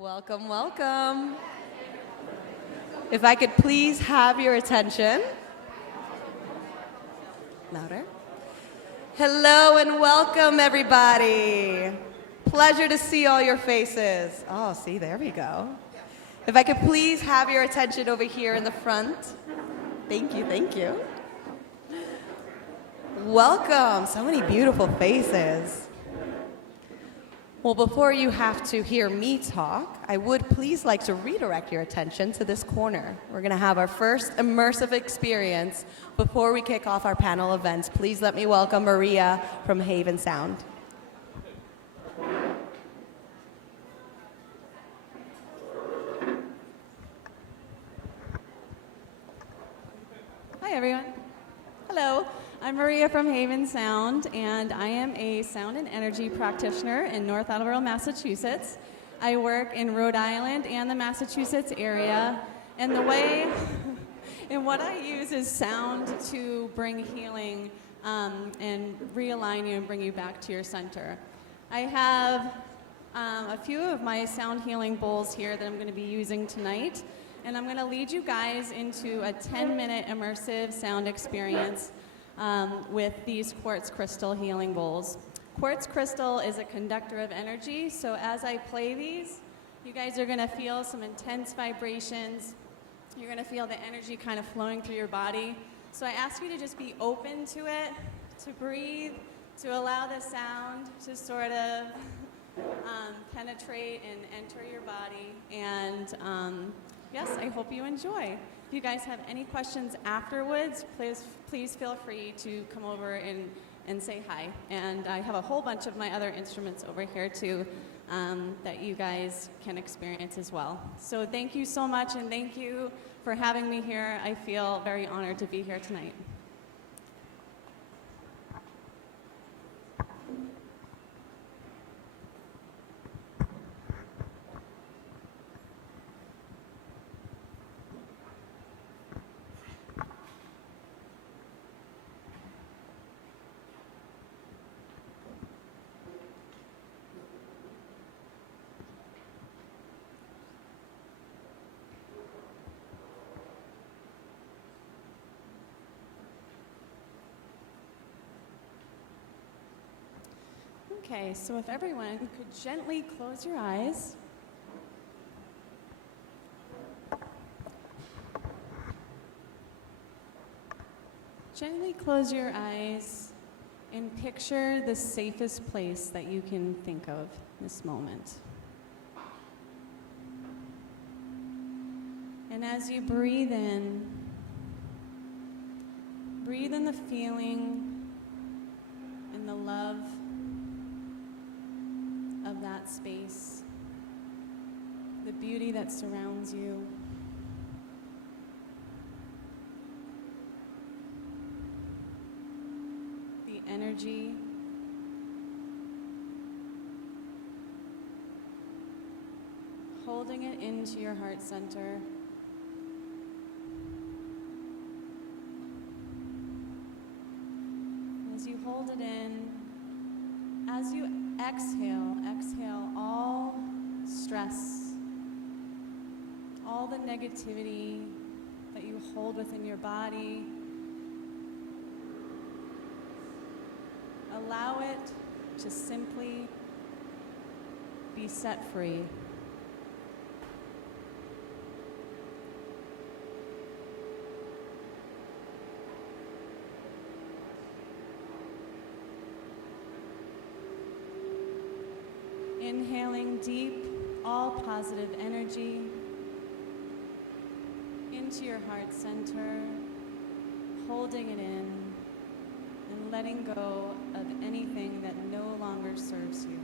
Welcome, welcome. If I could please have your attention. Louder. Hello and welcome, everybody. Pleasure to see all your faces. Oh, see, there we go. If I could please have your attention over here in the front. Thank you, thank you. Welcome, so many beautiful faces. Well, before you have to hear me talk, I would please like to redirect your attention to this corner. We're going to have our first immersive experience before we kick off our panel events. Please let me welcome Maria from Haven Sound. Hi, everyone. Hello. I'm Maria from Haven Sound, and I am a sound and energy practitioner in North Attleboro, Massachusetts. I work in Rhode Island and the Massachusetts area, and what I use is sound to bring healing and realign you and bring you back to your center. I have a few of my sound healing bowls here that I'm going to be using tonight, and I'm going to lead you guys into a 10-minute immersive sound experience with these quartz crystal healing bowls. Quartz crystal is a conductor of energy, so as I play these, you guys are going to feel some intense vibrations. You're going to feel the energy kind of flowing through your body. So I ask you to just be open to it, to breathe, to allow the sound to sort of penetrate and enter your body. And yes, I hope you enjoy. If you guys have any questions afterwards, please feel free to come over and say hi. And I have a whole bunch of my other instruments over here too that you guys can experience as well. So thank you so much, and thank you for having me here. I feel very honored to be here tonight. Okay, so if everyone could gently close your eyes. Gently close your eyes and picture the safest place that you can think of this moment. And as you breathe in the feeling and the love of that space, the beauty that surrounds you. The energy. Holding it into your heart center. As you hold it in, as you exhale all stress, all the negativity that you hold within your body. Allow it to simply be set free. Inhaling deep, all positive energy into your heart center, holding it in, and letting go of anything that no longer serves you.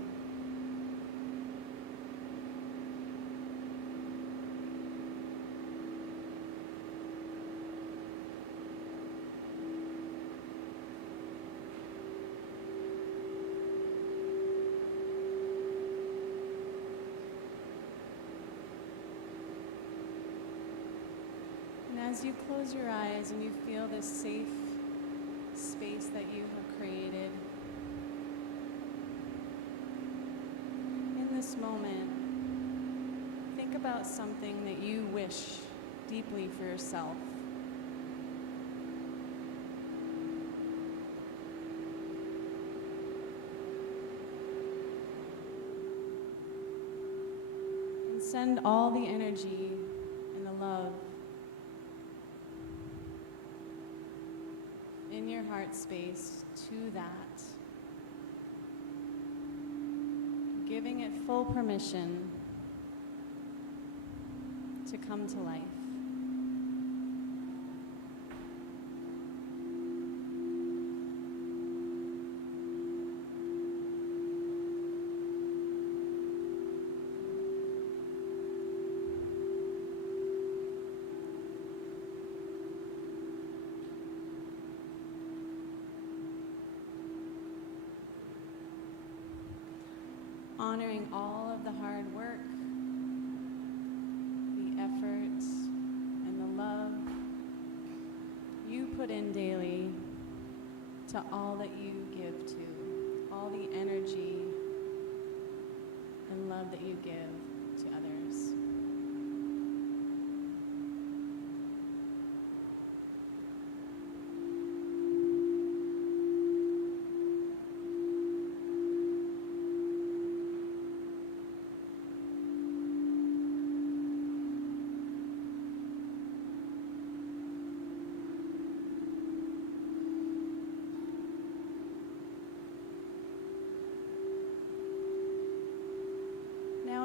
As you close your eyes and you feel this safe space that you have created, in this moment, about something that you wish deeply for yourself. And send all the energy and the love in your heart space to that, giving it full permission to come to life. Honoring all of the hard work, the effort, and the love you put in daily to all that you give to, all the energy and love that you give to others.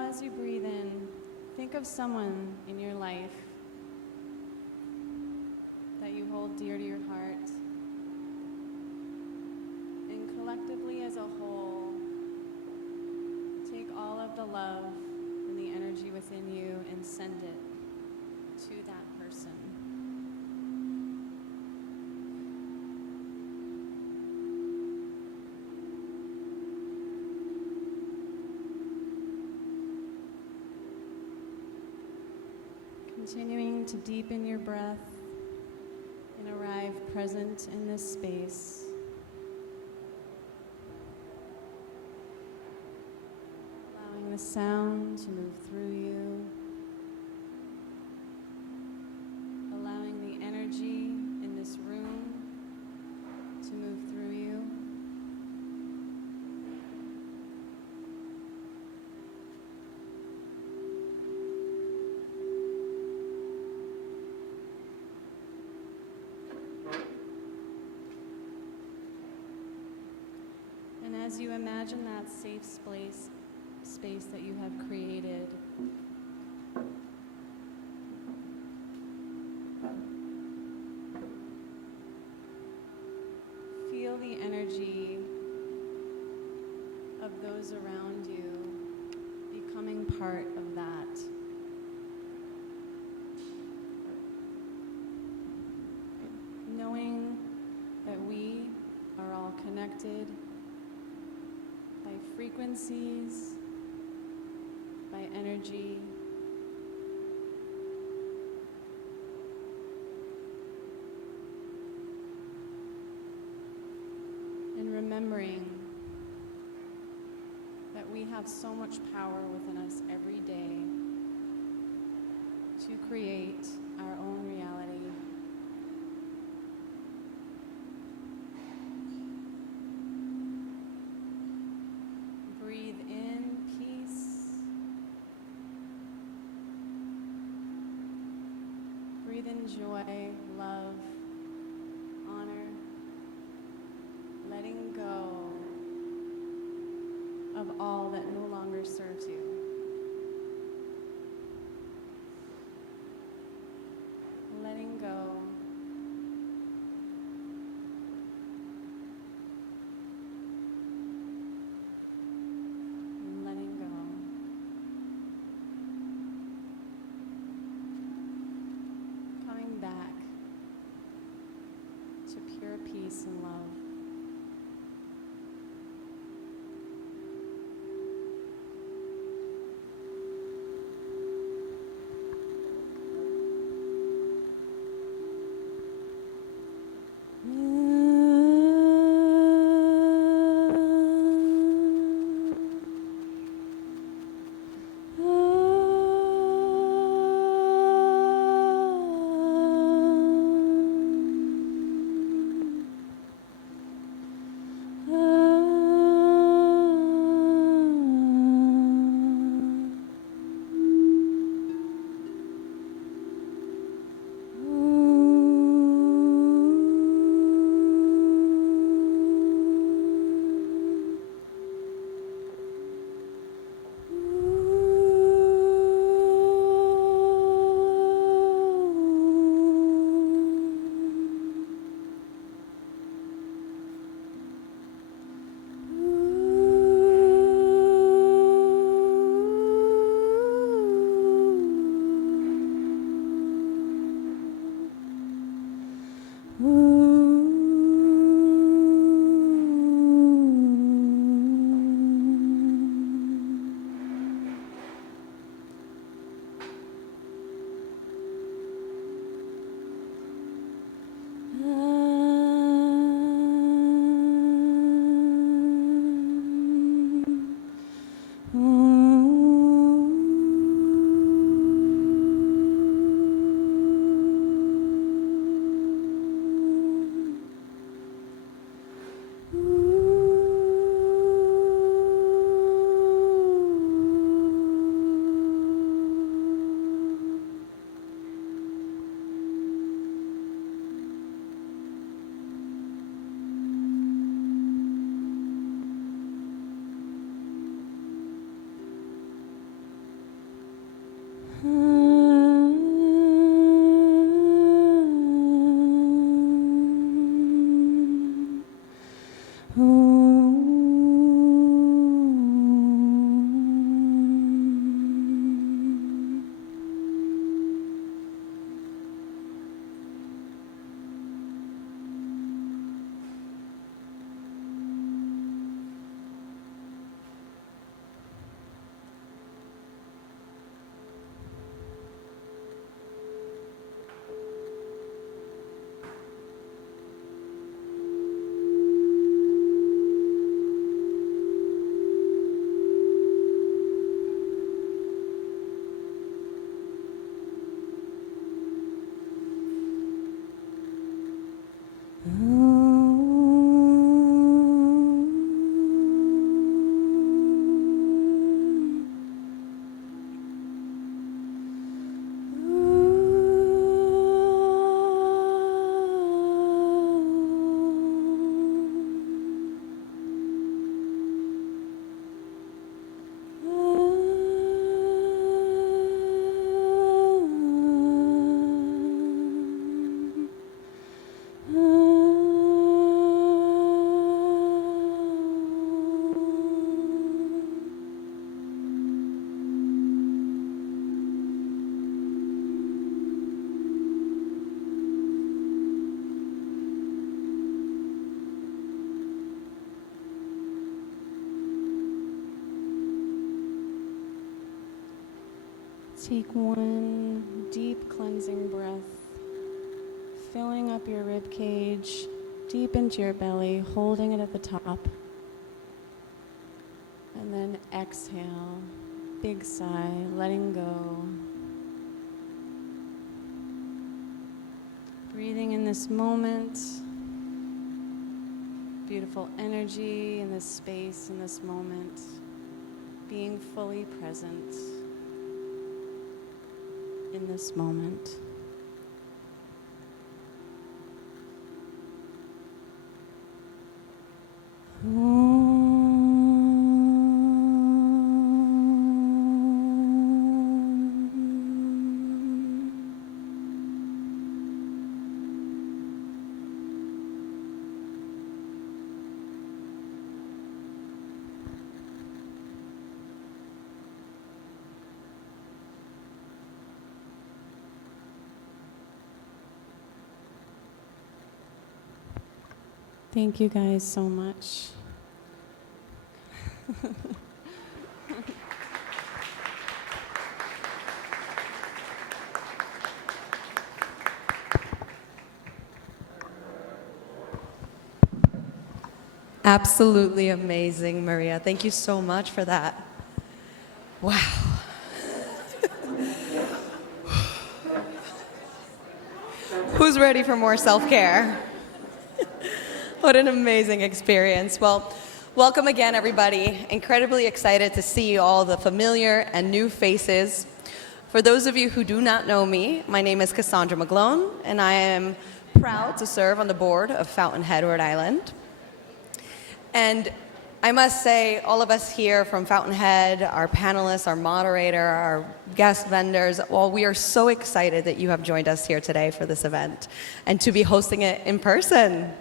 As you breathe in, think of someone in your life that you hold dear to your heart. And collectively as a whole, take all of the love and the energy within you and send it to that person. Continuing to deepen your breath and arrive present in this space. Allowing the sound to move through you. Allowing the energy in this room to move through you. As you imagine that safe space that you have created, feel the energy of those around you becoming part of that. Knowing that we are all connected by frequencies, by energy, and remembering that we have so much power within us every day to create our own reality. Breathe in peace. Breathe in joy, love, honor, letting go of all that no longer serves you. Letting go. And letting go. Coming back to pure peace and love. Take one deep cleansing breath, filling up your rib cage, deep into your belly, holding it at the top. And then exhale, big sigh, letting go. Breathing in this moment, beautiful energy in this space, in this moment, being fully present in this moment. Thank you guys so much. Absolutely amazing, Maria. Thank you so much for that. Wow. Who's ready for more self-care? What an amazing experience. Well, welcome again, everybody. Incredibly excited to see all the familiar and new faces. For those of you who do not know me, my name is Cassandra McGlone, and I am proud to serve on the board of FountainHead, Rhode Island. And I must say, all of us here from FountainHead, our panelists, our moderator, our guest vendors, well, we are so excited that you have joined us here today for this event and to be hosting it in person.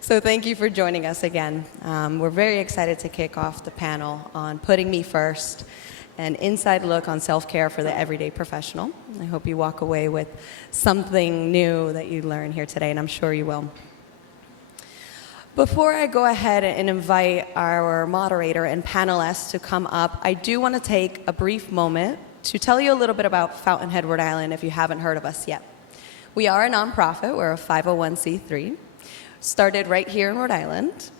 So thank you for joining us again. We're very excited to kick off the panel on Putting Me First, an inside look on self-care for the everyday professional. I hope you walk away with something new that you learn here today, and I'm sure you will. Before I go ahead and invite our moderator and panelists to come up, I do want to take a brief moment to tell you a little bit about FountainHead, Rhode Island, if you haven't heard of us yet. We are a nonprofit. We're a 501c3. Started right here in Rhode Island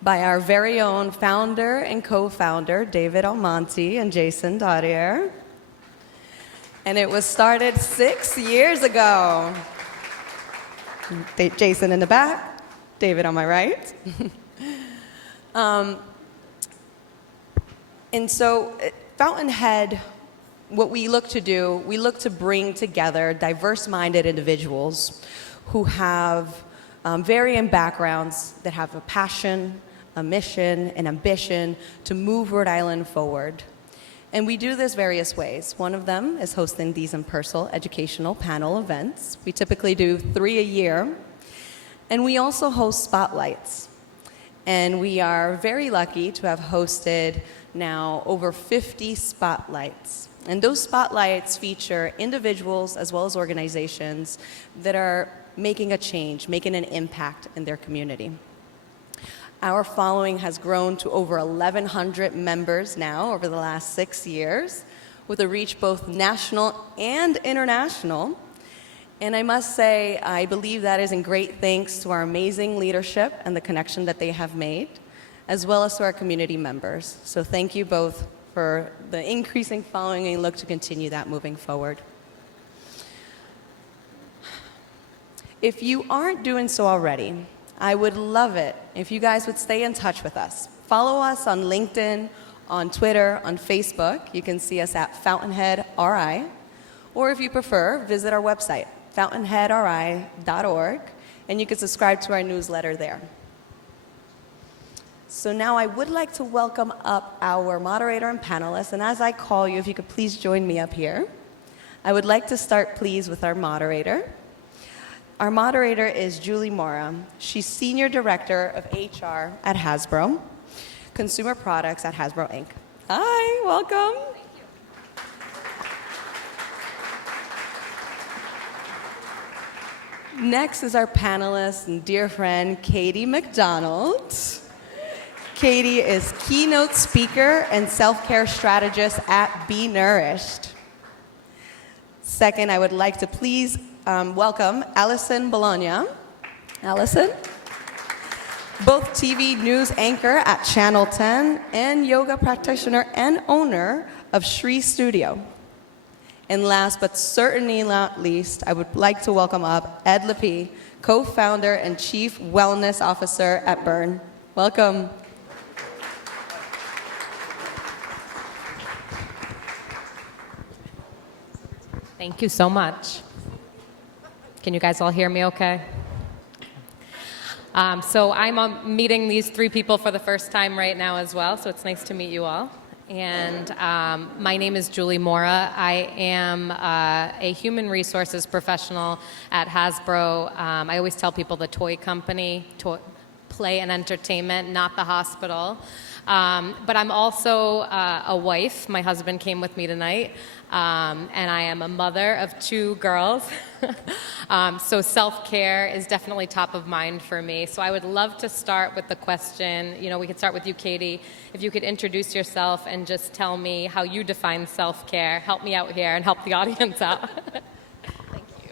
by our very own founder and co-founder, David Almonte and Jason Gauthier. And it was started 6 years ago. Jason in the back, David on my right. And so FountainHead, what we look to do, we look to bring together diverse-minded individuals who have varying backgrounds that have a passion, a mission, an ambition to move Rhode Island forward. And we do this various ways. One of them is hosting these in-person educational panel events. We typically do 3 a year. And we also host spotlights. And we are very lucky to have hosted now over 50 spotlights. And those spotlights feature individuals as well as organizations that are making a change, making an impact in their community. Our following has grown to over 1,100 members now over the last 6 years, with a reach both national and international. And I must say, I believe that is in great thanks to our amazing leadership and the connection that they have made, as well as to our community members. So thank you both for the increasing following, and look to continue that moving forward. If you aren't doing so already, I would love it if you guys would stay in touch with us. Follow us on LinkedIn, on Twitter, on Facebook. You can see us at FountainHead RI. Or if you prefer, visit our website, fountainheadri.org, and you can subscribe to our newsletter there. So now I would like to welcome up our moderator and panelists, and as I call you, if you could please join me up here. I would like to start, please, with our moderator. Our moderator is Julie Moura. She's Senior Director of HR at Hasbro, Consumer Products at Hasbro, Inc. Hi, welcome. Thank you. Next is our panelist and dear friend, Katie McDonald. Katie is keynote speaker and self-care strategist at Bnourished. Second, I would like to please welcome Alison Bologna. Alison, both TV news anchor at Channel 10 and yoga practitioner and owner of Shri Studio. And last but certainly not least, I would like to welcome up Ed Lippie, co-founder and chief wellness officer at Bearn. Welcome. Thank you so much. Can you guys all hear me okay? So I'm meeting these three people for the first time right now as well, so it's nice to meet you all. And my name is Julie Moura. I am a human resources professional at Hasbro. I always tell people the toy company, play and entertainment, not the hospital. But I'm also a wife. My husband came with me tonight. And I am a mother of 2 girls. So self-care is definitely top of mind for me. So I would love to start with the question, we could start with you, Katie. If you could introduce yourself and just tell me how you define self-care. Help me out here and help the audience out. Thank you.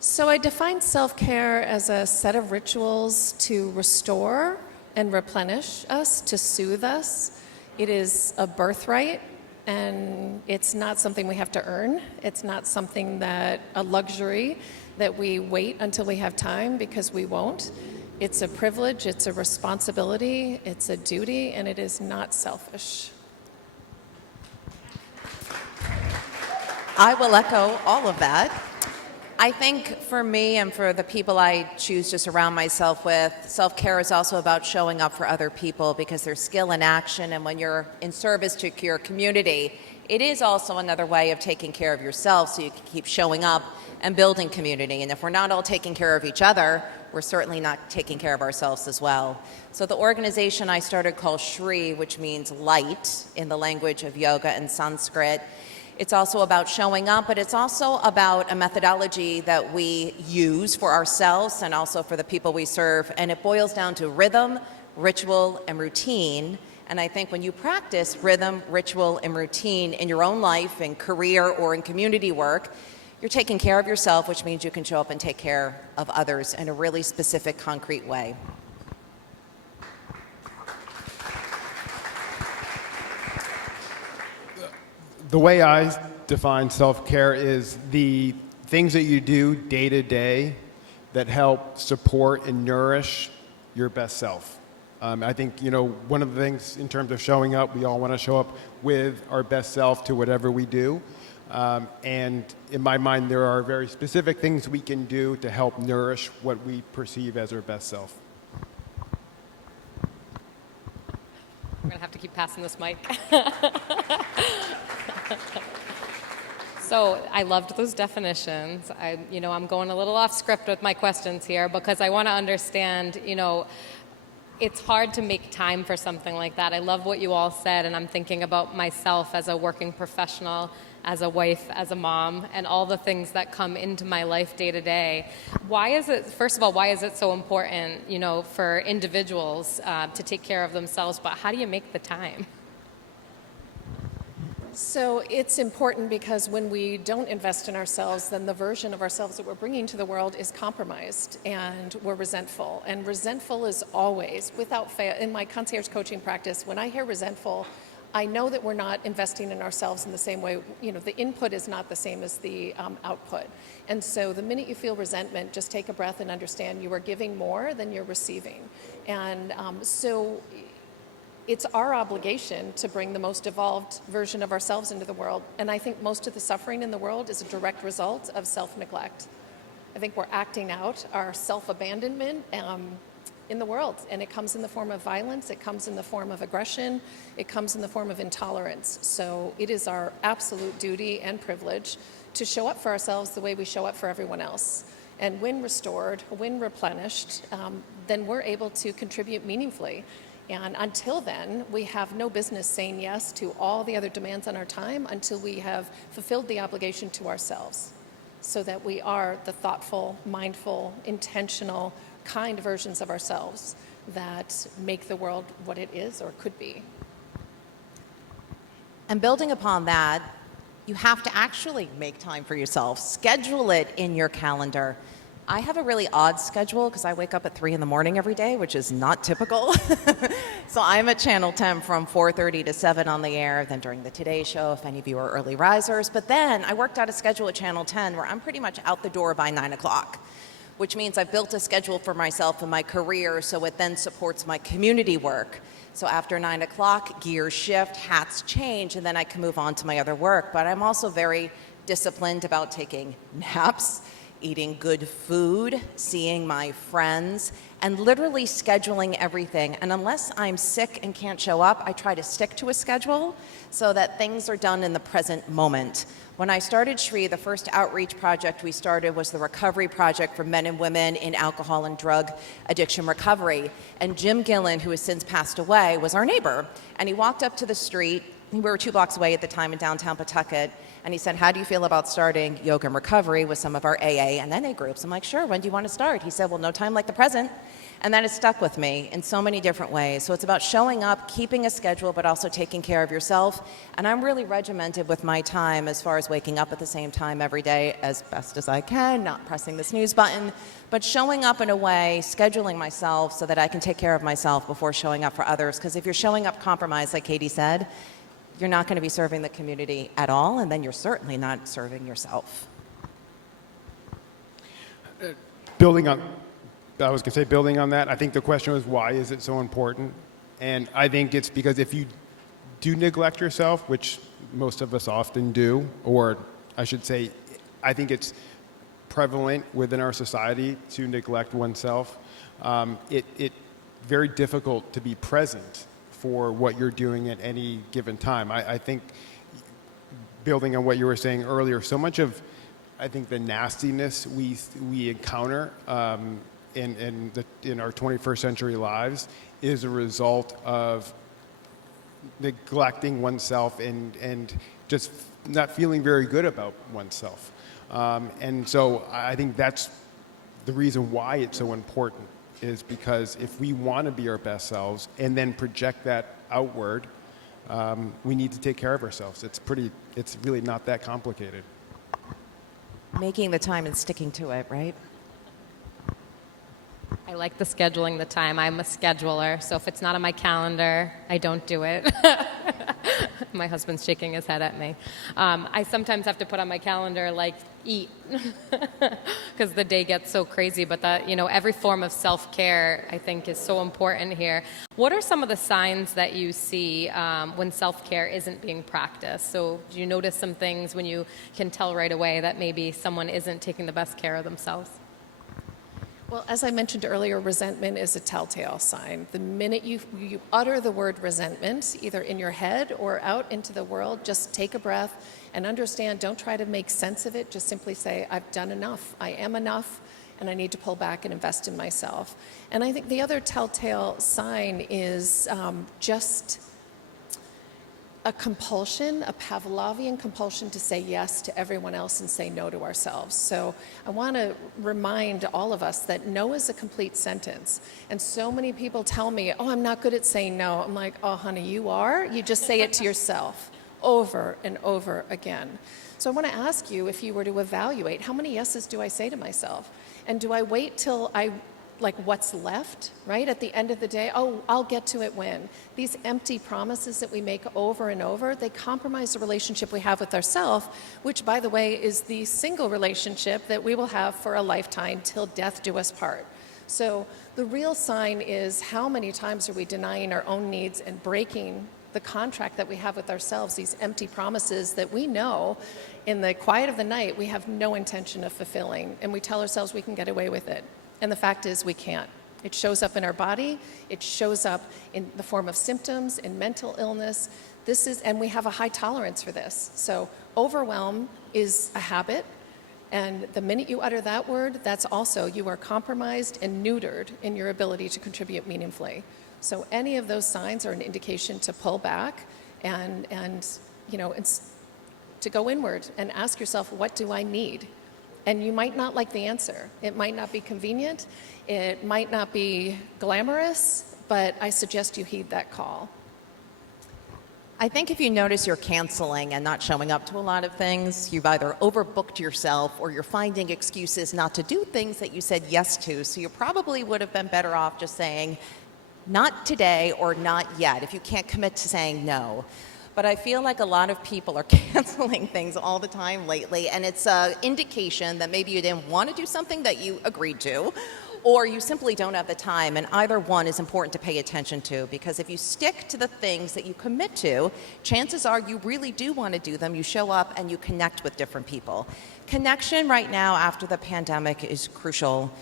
So I define self-care as a set of rituals to restore and replenish us, to soothe us. It is a birthright. And it's not something we have to earn. It's not something a luxury that we wait until we have time, because we won't. It's a privilege, it's a responsibility, it's a duty, and it is not selfish. I will echo all of that. I think for me and for the people I choose to surround myself with, self-care is also about showing up for other people, because there's skill in action, and when you're in service to your community, it is also another way of taking care of yourself, so you can keep showing up and building community. And if we're not all taking care of each other, we're certainly not taking care of ourselves as well. So the organization I started called Shri, which means light in the language of yoga and Sanskrit. It's also about showing up, but it's also about a methodology that we use for ourselves and also for the people we serve. And it boils down to rhythm, ritual, and routine. And I think when you practice rhythm, ritual, and routine in your own life, in career, or in community work, you're taking care of yourself, which means you can show up and take care of others in a really specific, concrete way. The way I define self-care is the things that you do day to day that help support and nourish your best self. I think, one of the things in terms of showing up, we all want to show up with our best self to whatever we do. And in my mind, there are very specific things we can do to help nourish what we perceive as our best self. We're going to have to keep passing this mic. So I loved those definitions. I'm going a little off script with my questions here, because I want to understand, it's hard to make time for something like that. I love what you all said, and I'm thinking about myself as a working professional, as a wife, as a mom, and all the things that come into my life day to day. First of all, why is it so important, for individuals to take care of themselves, but how do you make the time? So it's important because when we don't invest in ourselves, then the version of ourselves that we're bringing to the world is compromised, and we're resentful. And resentful is always, without fail, in my concierge coaching practice, when I hear resentful, I know that we're not investing in ourselves in the same way. The input is not the same as the output. And so the minute you feel resentment, just take a breath and understand you are giving more than you're receiving. And so it's our obligation to bring the most evolved version of ourselves into the world. And I think most of the suffering in the world is a direct result of self-neglect. I think we're acting out our self-abandonment in the world. And it comes in the form of violence, it comes in the form of aggression, it comes in the form of intolerance. So it is our absolute duty and privilege to show up for ourselves the way we show up for everyone else. And when restored, when replenished, then we're able to contribute meaningfully. And until then, we have no business saying yes to all the other demands on our time until we have fulfilled the obligation to ourselves, so that we are the thoughtful, mindful, intentional, kind versions of ourselves that make the world what it is or could be. And building upon that, you have to actually make time for yourself. Schedule it in your calendar. I have a really odd schedule because I wake up at 3 in the morning every day, which is not typical. So I'm at Channel 10 from 4:30 to 7 on the air, then during the Today Show, if any of you are early risers. But then I worked out a schedule at Channel 10 where I'm pretty much out the door by 9 o'clock, which means I've built a schedule for myself and my career so it then supports my community work. So after 9 o'clock, gears shift, hats change, and then I can move on to my other work. But I'm also very disciplined about taking naps, eating good food, seeing my friends, and literally scheduling everything. And unless I'm sick and can't show up, I try to stick to a schedule so that things are done in the present moment. When I started Shri, the first outreach project we started was the recovery project for men and women in alcohol and drug addiction recovery. And Jim Gillen, who has since passed away, was our neighbor. And he walked up to the street. We were 2 blocks away at the time in downtown Pawtucket. And he said, how do you feel about starting yoga and recovery with some of our AA and NA groups? I'm like, sure, when do you want to start? He said, well, no time like the present. And that has stuck with me in so many different ways. So it's about showing up, keeping a schedule, but also taking care of yourself. And I'm really regimented with my time as far as waking up at the same time every day as best as I can, not pressing the snooze button, but showing up in a way, scheduling myself so that I can take care of myself before showing up for others. Because if you're showing up compromised, like Katie said, you're not going to be serving the community at all, and then you're certainly not serving yourself. Building on that, I think the question was, why is it so important? And I think it's because if you do neglect yourself, which most of us often do, or I should say, I think it's prevalent within our society to neglect oneself, it's very difficult to be present for what you're doing at any given time. I think, building on what you were saying earlier, so much of, I think, the nastiness we encounter in our 21st century lives is a result of neglecting oneself and just not feeling very good about oneself. And so I think that's the reason why it's so important, is because if we want to be our best selves and then project that outward, we need to take care of ourselves. It's really not that complicated. Making the time and sticking to it, right? I like the scheduling the time. I'm a scheduler, so if it's not on my calendar, I don't do it. My husband's shaking his head at me. I sometimes have to put on my calendar, like, eat, because the day gets so crazy. But every form of self-care, I think, is so important here. What are some of the signs that you see when self-care isn't being practiced? So do you notice some things when you can tell right away that maybe someone isn't taking the best care of themselves? Well, as I mentioned earlier, resentment is a telltale sign. The minute you utter the word resentment, either in your head or out into the world, just take a breath and understand. Don't try to make sense of it. Just simply say, I've done enough. I am enough, and I need to pull back and invest in myself. And I think the other telltale sign is just a compulsion, a Pavlovian compulsion to say yes to everyone else and say no to ourselves. So I want to remind all of us that no is a complete sentence. And so many people tell me, oh, I'm not good at saying no. I'm like, oh, honey, you are. You just say it to yourself over and over again. So I want to ask you, if you were to evaluate, how many yeses do I say to myself? And do I wait till what's left, right? At the end of the day, oh, I'll get to it when. These empty promises that we make over and over, they compromise the relationship we have with ourselves, which, by the way, is the single relationship that we will have for a lifetime till death do us part. So the real sign is, how many times are we denying our own needs and breaking the contract that we have with ourselves, these empty promises that we know in the quiet of the night we have no intention of fulfilling, and we tell ourselves we can get away with it. And the fact is, we can't. It shows up in our body. It shows up in the form of symptoms, in mental illness. And we have a high tolerance for this. So overwhelm is a habit. And the minute you utter that word, that's also, you are compromised and neutered in your ability to contribute meaningfully. So any of those signs are an indication to pull back and to go inward and ask yourself, what do I need? And you might not like the answer. It might not be convenient. It might not be glamorous, but I suggest you heed that call. I think if you notice you're canceling and not showing up to a lot of things, you've either overbooked yourself or you're finding excuses not to do things that you said yes to. So you probably would have been better off just saying, not today or not yet, if you can't commit to saying no. But I feel like a lot of people are canceling things all the time lately, and it's an indication that maybe you didn't want to do something that you agreed to, or you simply don't have the time, and either one is important to pay attention to, because if you stick to the things that you commit to, chances are you really do want to do them, you show up and you connect with different people. Connection right now after the pandemic is crucial.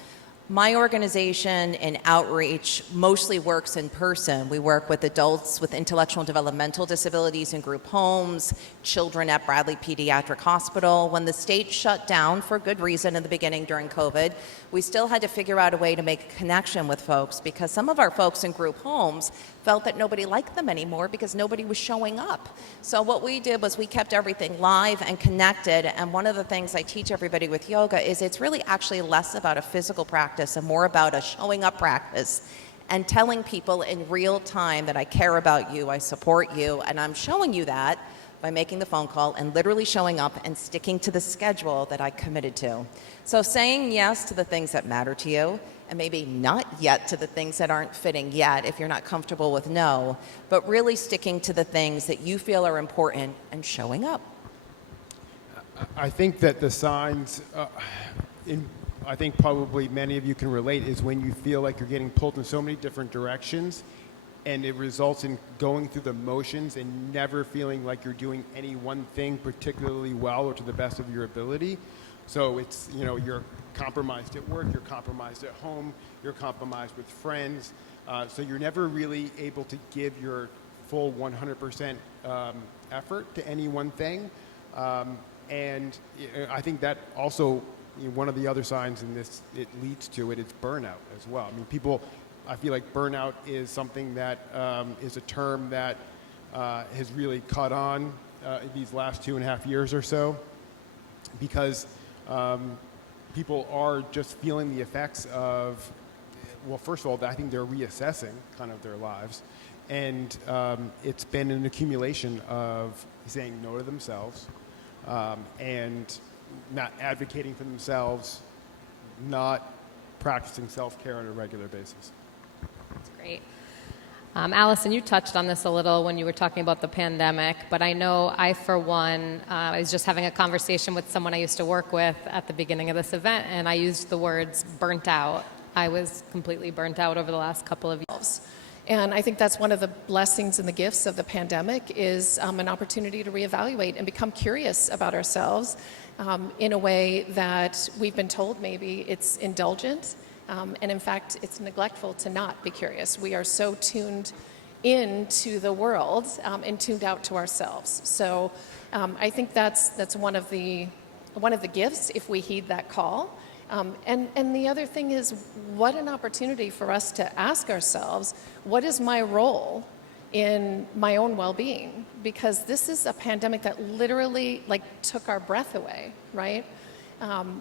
My organization in outreach mostly works in person. We work with adults with intellectual and developmental disabilities in group homes, children at Bradley Pediatric Hospital. When the state shut down for good reason in the beginning during COVID, we still had to figure out a way to make a connection with folks, because some of our folks in group homes felt that nobody liked them anymore because nobody was showing up. So what we did was we kept everything live and connected, and one of the things I teach everybody with yoga is it's really actually less about a physical practice and more about a showing up practice and telling people in real time that I care about you, I support you, and I'm showing you that by making the phone call and literally showing up and sticking to the schedule that I committed to. So saying yes to the things that matter to you, and maybe not yet to the things that aren't fitting yet if you're not comfortable with no, but really sticking to the things that you feel are important and showing up. I think that the signs, I think probably many of you can relate, is when you feel like you're getting pulled in so many different directions, and it results in going through the motions and never feeling like you're doing any one thing particularly well or to the best of your ability. So it's, you're compromised at work, you're compromised at home, you're compromised with friends. So you're never really able to give your full 100% effort to any one thing. And I think that also, one of the other signs in this, it leads to it, is burnout as well. I mean, I feel like burnout is something that is a term that has really caught on these last 2.5 years or so, because people are just feeling the effects of, well, first of all, I think they're reassessing kind of their lives, and it's been an accumulation of saying no to themselves and not advocating for themselves, not practicing self-care on a regular basis. That's great. Alison, you touched on this a little when you were talking about the pandemic, but I know I, for one, I was just having a conversation with someone I used to work with at the beginning of this event, and I used the words burnt out. I was completely burnt out over the last couple of years. And I think that's one of the blessings and the gifts of the pandemic, is an opportunity to reevaluate and become curious about ourselves in a way that we've been told maybe it's indulgent. And in fact, it's neglectful to not be curious. We are so tuned into the world and tuned out to ourselves. So I think that's one of the gifts if we heed that call. And the other thing is, what an opportunity for us to ask ourselves, what is my role in my own well-being? Because this is a pandemic that literally took our breath away, right?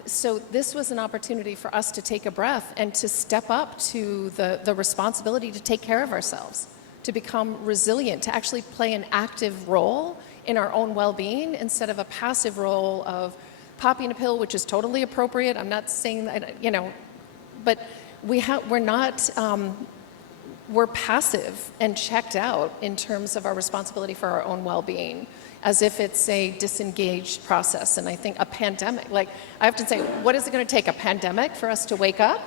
So this was an opportunity for us to take a breath and to step up to the responsibility to take care of ourselves, to become resilient, to actually play an active role in our own well-being instead of a passive role of popping a pill, which is totally appropriate. I'm not saying that, but we're passive and checked out in terms of our responsibility for our own well-being, as if it's a disengaged process. And I think a pandemic, I have to say, what is it going to take, a pandemic for us to wake up?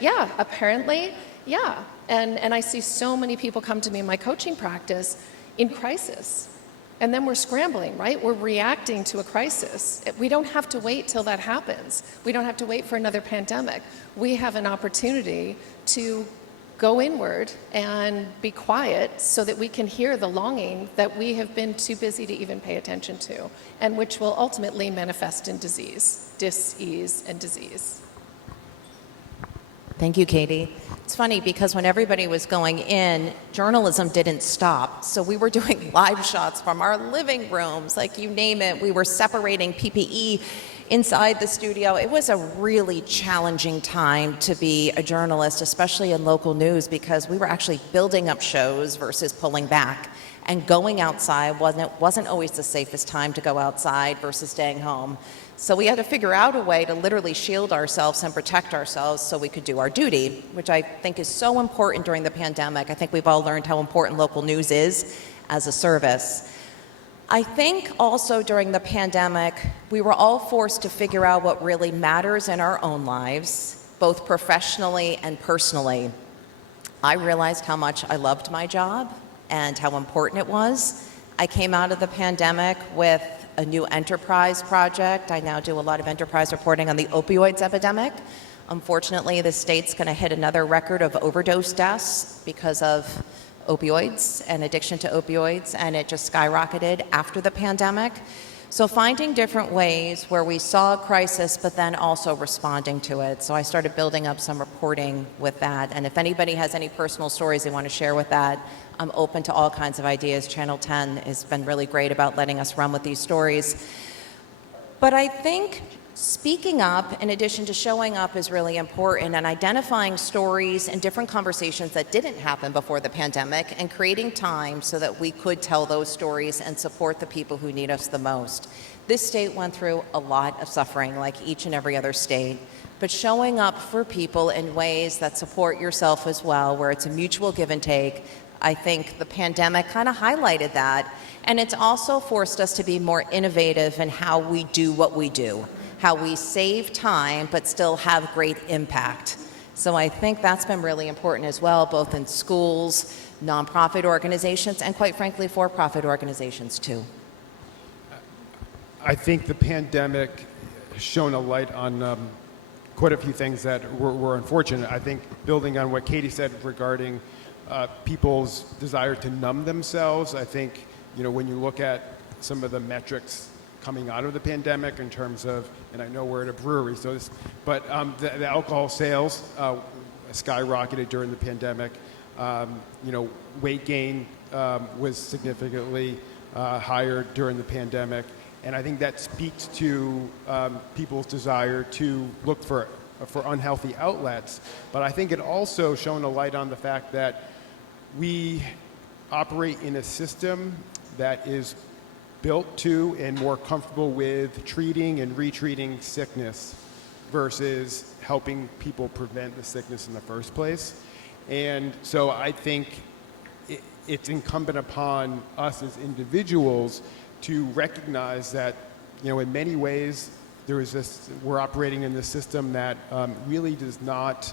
Yeah, apparently, yeah. And I see so many people come to me in my coaching practice in crisis. And then we're scrambling, right? We're reacting to a crisis. We don't have to wait till that happens. We don't have to wait for another pandemic. We have an opportunity to go inward and be quiet so that we can hear the longing that we have been too busy to even pay attention to, and which will ultimately manifest in disease, dis-ease and disease. Thank you, Katie. It's funny because when everybody was going in, journalism didn't stop. So we were doing live shots from our living rooms, you name it. We were separating PPE inside the studio. It was a really challenging time to be a journalist, especially in local news, because we were actually building up shows versus pulling back. and going outside wasn't always the safest time to go outside versus staying home. So we had to figure out a way to literally shield ourselves and protect ourselves so we could do our duty, which I think is so important during the pandemic. I think we've all learned how important local news is as a service. I think also during the pandemic, we were all forced to figure out what really matters in our own lives, both professionally and personally. I realized how much I loved my job and how important it was. I came out of the pandemic with a new enterprise project. I now do a lot of enterprise reporting on the opioids epidemic. Unfortunately, the state's going to hit another record of overdose deaths because of opioids and addiction to opioids, and it just skyrocketed after the pandemic. So finding different ways where we saw a crisis, but then also responding to it. So I started building up some reporting with that. And if anybody has any personal stories they want to share with that, I'm open to all kinds of ideas. Channel 10 has been really great about letting us run with these stories. But I think speaking up, in addition to showing up, is really important, and identifying stories and different conversations that didn't happen before the pandemic and creating time so that we could tell those stories and support the people who need us the most. This state went through a lot of suffering, like each and every other state, but showing up for people in ways that support yourself as well, where it's a mutual give and take. I think the pandemic kind of highlighted that, and it's also forced us to be more innovative in how we do what we do, how we save time but still have great impact. So I think that's been really important as well, both in schools, nonprofit organizations, and quite frankly, for-profit organizations too. I think the pandemic has shown a light on quite a few things that were unfortunate. I think building on what Katie said regarding people's desire to numb themselves, I think, when you look at some of the metrics coming out of the pandemic in terms of, and I know we're at a brewery, so but the alcohol sales skyrocketed during the pandemic. Weight gain was significantly higher during the pandemic, and I think that speaks to people's desire to look for unhealthy outlets. But I think it also shone a light on the fact that we operate in a system that is built to and more comfortable with treating and retreating sickness versus helping people prevent the sickness in the first place. And so I think it's incumbent upon us as individuals to recognize that, in many ways, we're operating in this system that really does not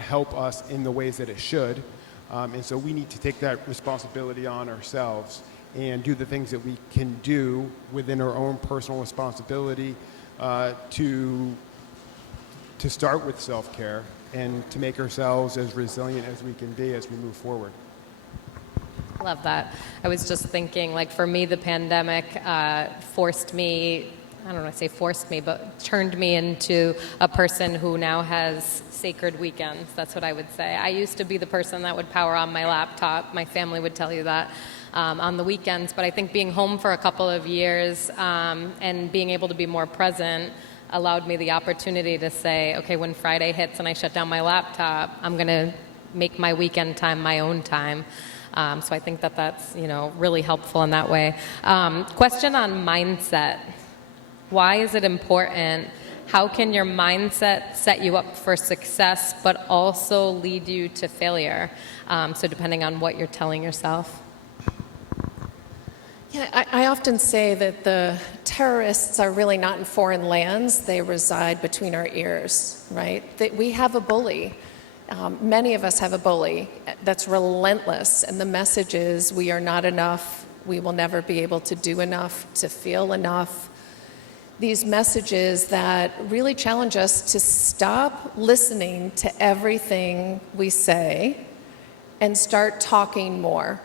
help us in the ways that it should. And so we need to take that responsibility on ourselves and do the things that we can do within our own personal responsibility to start with self-care and to make ourselves as resilient as we can be as we move forward. Love that. I was just thinking, for me, the pandemic forced me, I don't want to say forced me, but turned me into a person who now has sacred weekends. That's what I would say. I used to be the person that would power on my laptop. My family would tell you that on the weekends. But I think being home for a couple of years and being able to be more present allowed me the opportunity to say, okay, when Friday hits and I shut down my laptop, I'm going to make my weekend time my own time. So I think that's really helpful in that way. Question on mindset. Why is it important? How can your mindset set you up for success, but also lead you to failure? So depending on what you're telling yourself. Yeah, I often say that the terrorists are really not in foreign lands. They reside between our ears, right? We have a bully. Many of us have a bully that's relentless, and the message is we are not enough. We will never be able to do enough, to feel enough. These messages that really challenge us to stop listening to everything we say and start talking more,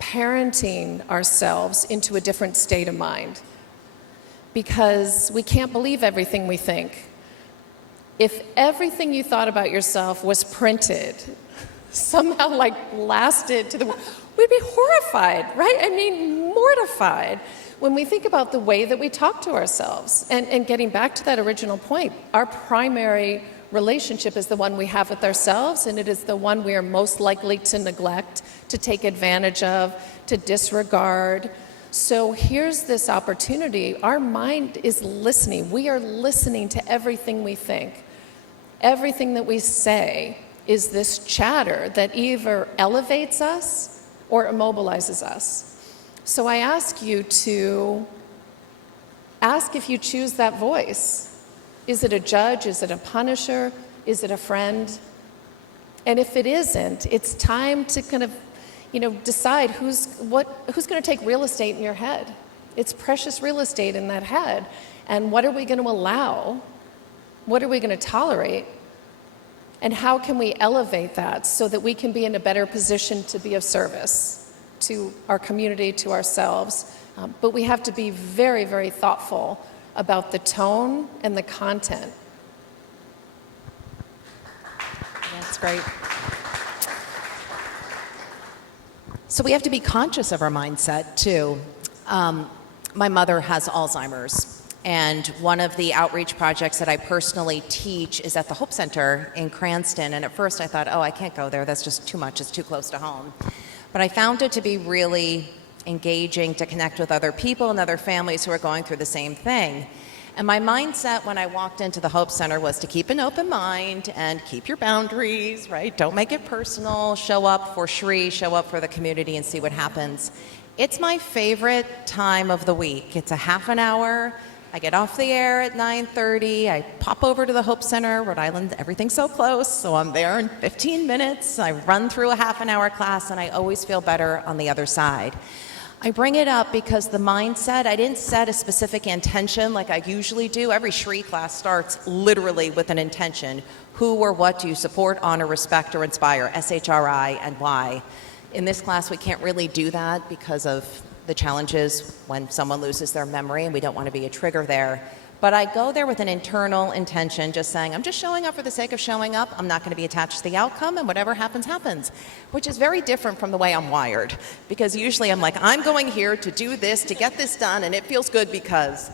parenting ourselves into a different state of mind, because we can't believe everything we think. If everything you thought about yourself was printed, somehow blasted to the world, we'd be horrified, right? Mortified. when we think about the way that we talk to ourselves, and getting back to that original point, our primary relationship is the one we have with ourselves, and it is the one we are most likely to neglect, to take advantage of, to disregard. So here's this opportunity. Our mind is listening. We are listening to everything we think. Everything that we say is this chatter that either elevates us or immobilizes us. So I ask you to ask if you choose that voice. Is it a judge? Is it a punisher? Is it a friend? And if it isn't, it's time to kind of, decide who's going to take real estate in your head. It's precious real estate in that head. And what are we going to allow? What are we going to tolerate? And how can we elevate that so that we can be in a better position to be of service to our community, to ourselves? But we have to be very, very thoughtful about the tone and the content. That's great. So we have to be conscious of our mindset, too. My mother has Alzheimer's, and one of the outreach projects that I personally teach is at the Hope Center in Cranston, and at first I thought, I can't go there, that's just too much, it's too close to home. But I found it to be really engaging to connect with other people and other families who are going through the same thing. And my mindset when I walked into the Hope Center was to keep an open mind and keep your boundaries, right? Don't make it personal. Show up for Shri, show up for the community, and see what happens. It's my favorite time of the week. It's a half an hour. I get off the air at 9:30. I pop over to the Hope Center, Rhode Island. Everything's so close, so I'm there in 15 minutes. I run through a half an hour class, and I always feel better on the other side. I bring it up because the mindset, I didn't set a specific intention like I usually do. Every Shri class starts literally with an intention. Who or what do you support, honor, respect, or inspire? SHRI and why. In this class, we can't really do that because of the challenges when someone loses their memory, and we don't want to be a trigger there. But I go there with an internal intention, just saying, I'm just showing up for the sake of showing up. I'm not going to be attached to the outcome, and whatever happens, happens, which is very different from the way I'm wired. Because usually I'm like, I'm going here to do this, to get this done, and it feels good because.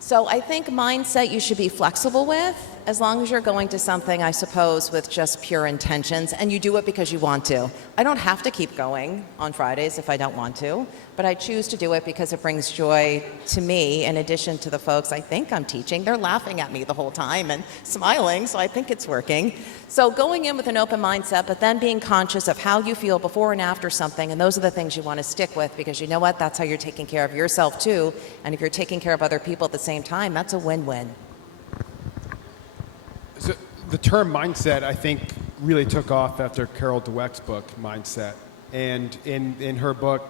So I think mindset you should be flexible with, as long as you're going to something, I suppose, with just pure intentions, and you do it because you want to. I don't have to keep going on Fridays if I don't want to, but I choose to do it because it brings joy to me, in addition to the folks I think I'm teaching. They're laughing at me the whole time and smiling, so I think it's working. So going in with an open mindset, but then being conscious of how you feel before and after something, and those are the things you want to stick with, because you know what? That's how you're taking care of yourself too, and if you're taking care of other people at the same time, that's a win-win. So the term mindset, I think, really took off after Carol Dweck's book, Mindset. And in her book,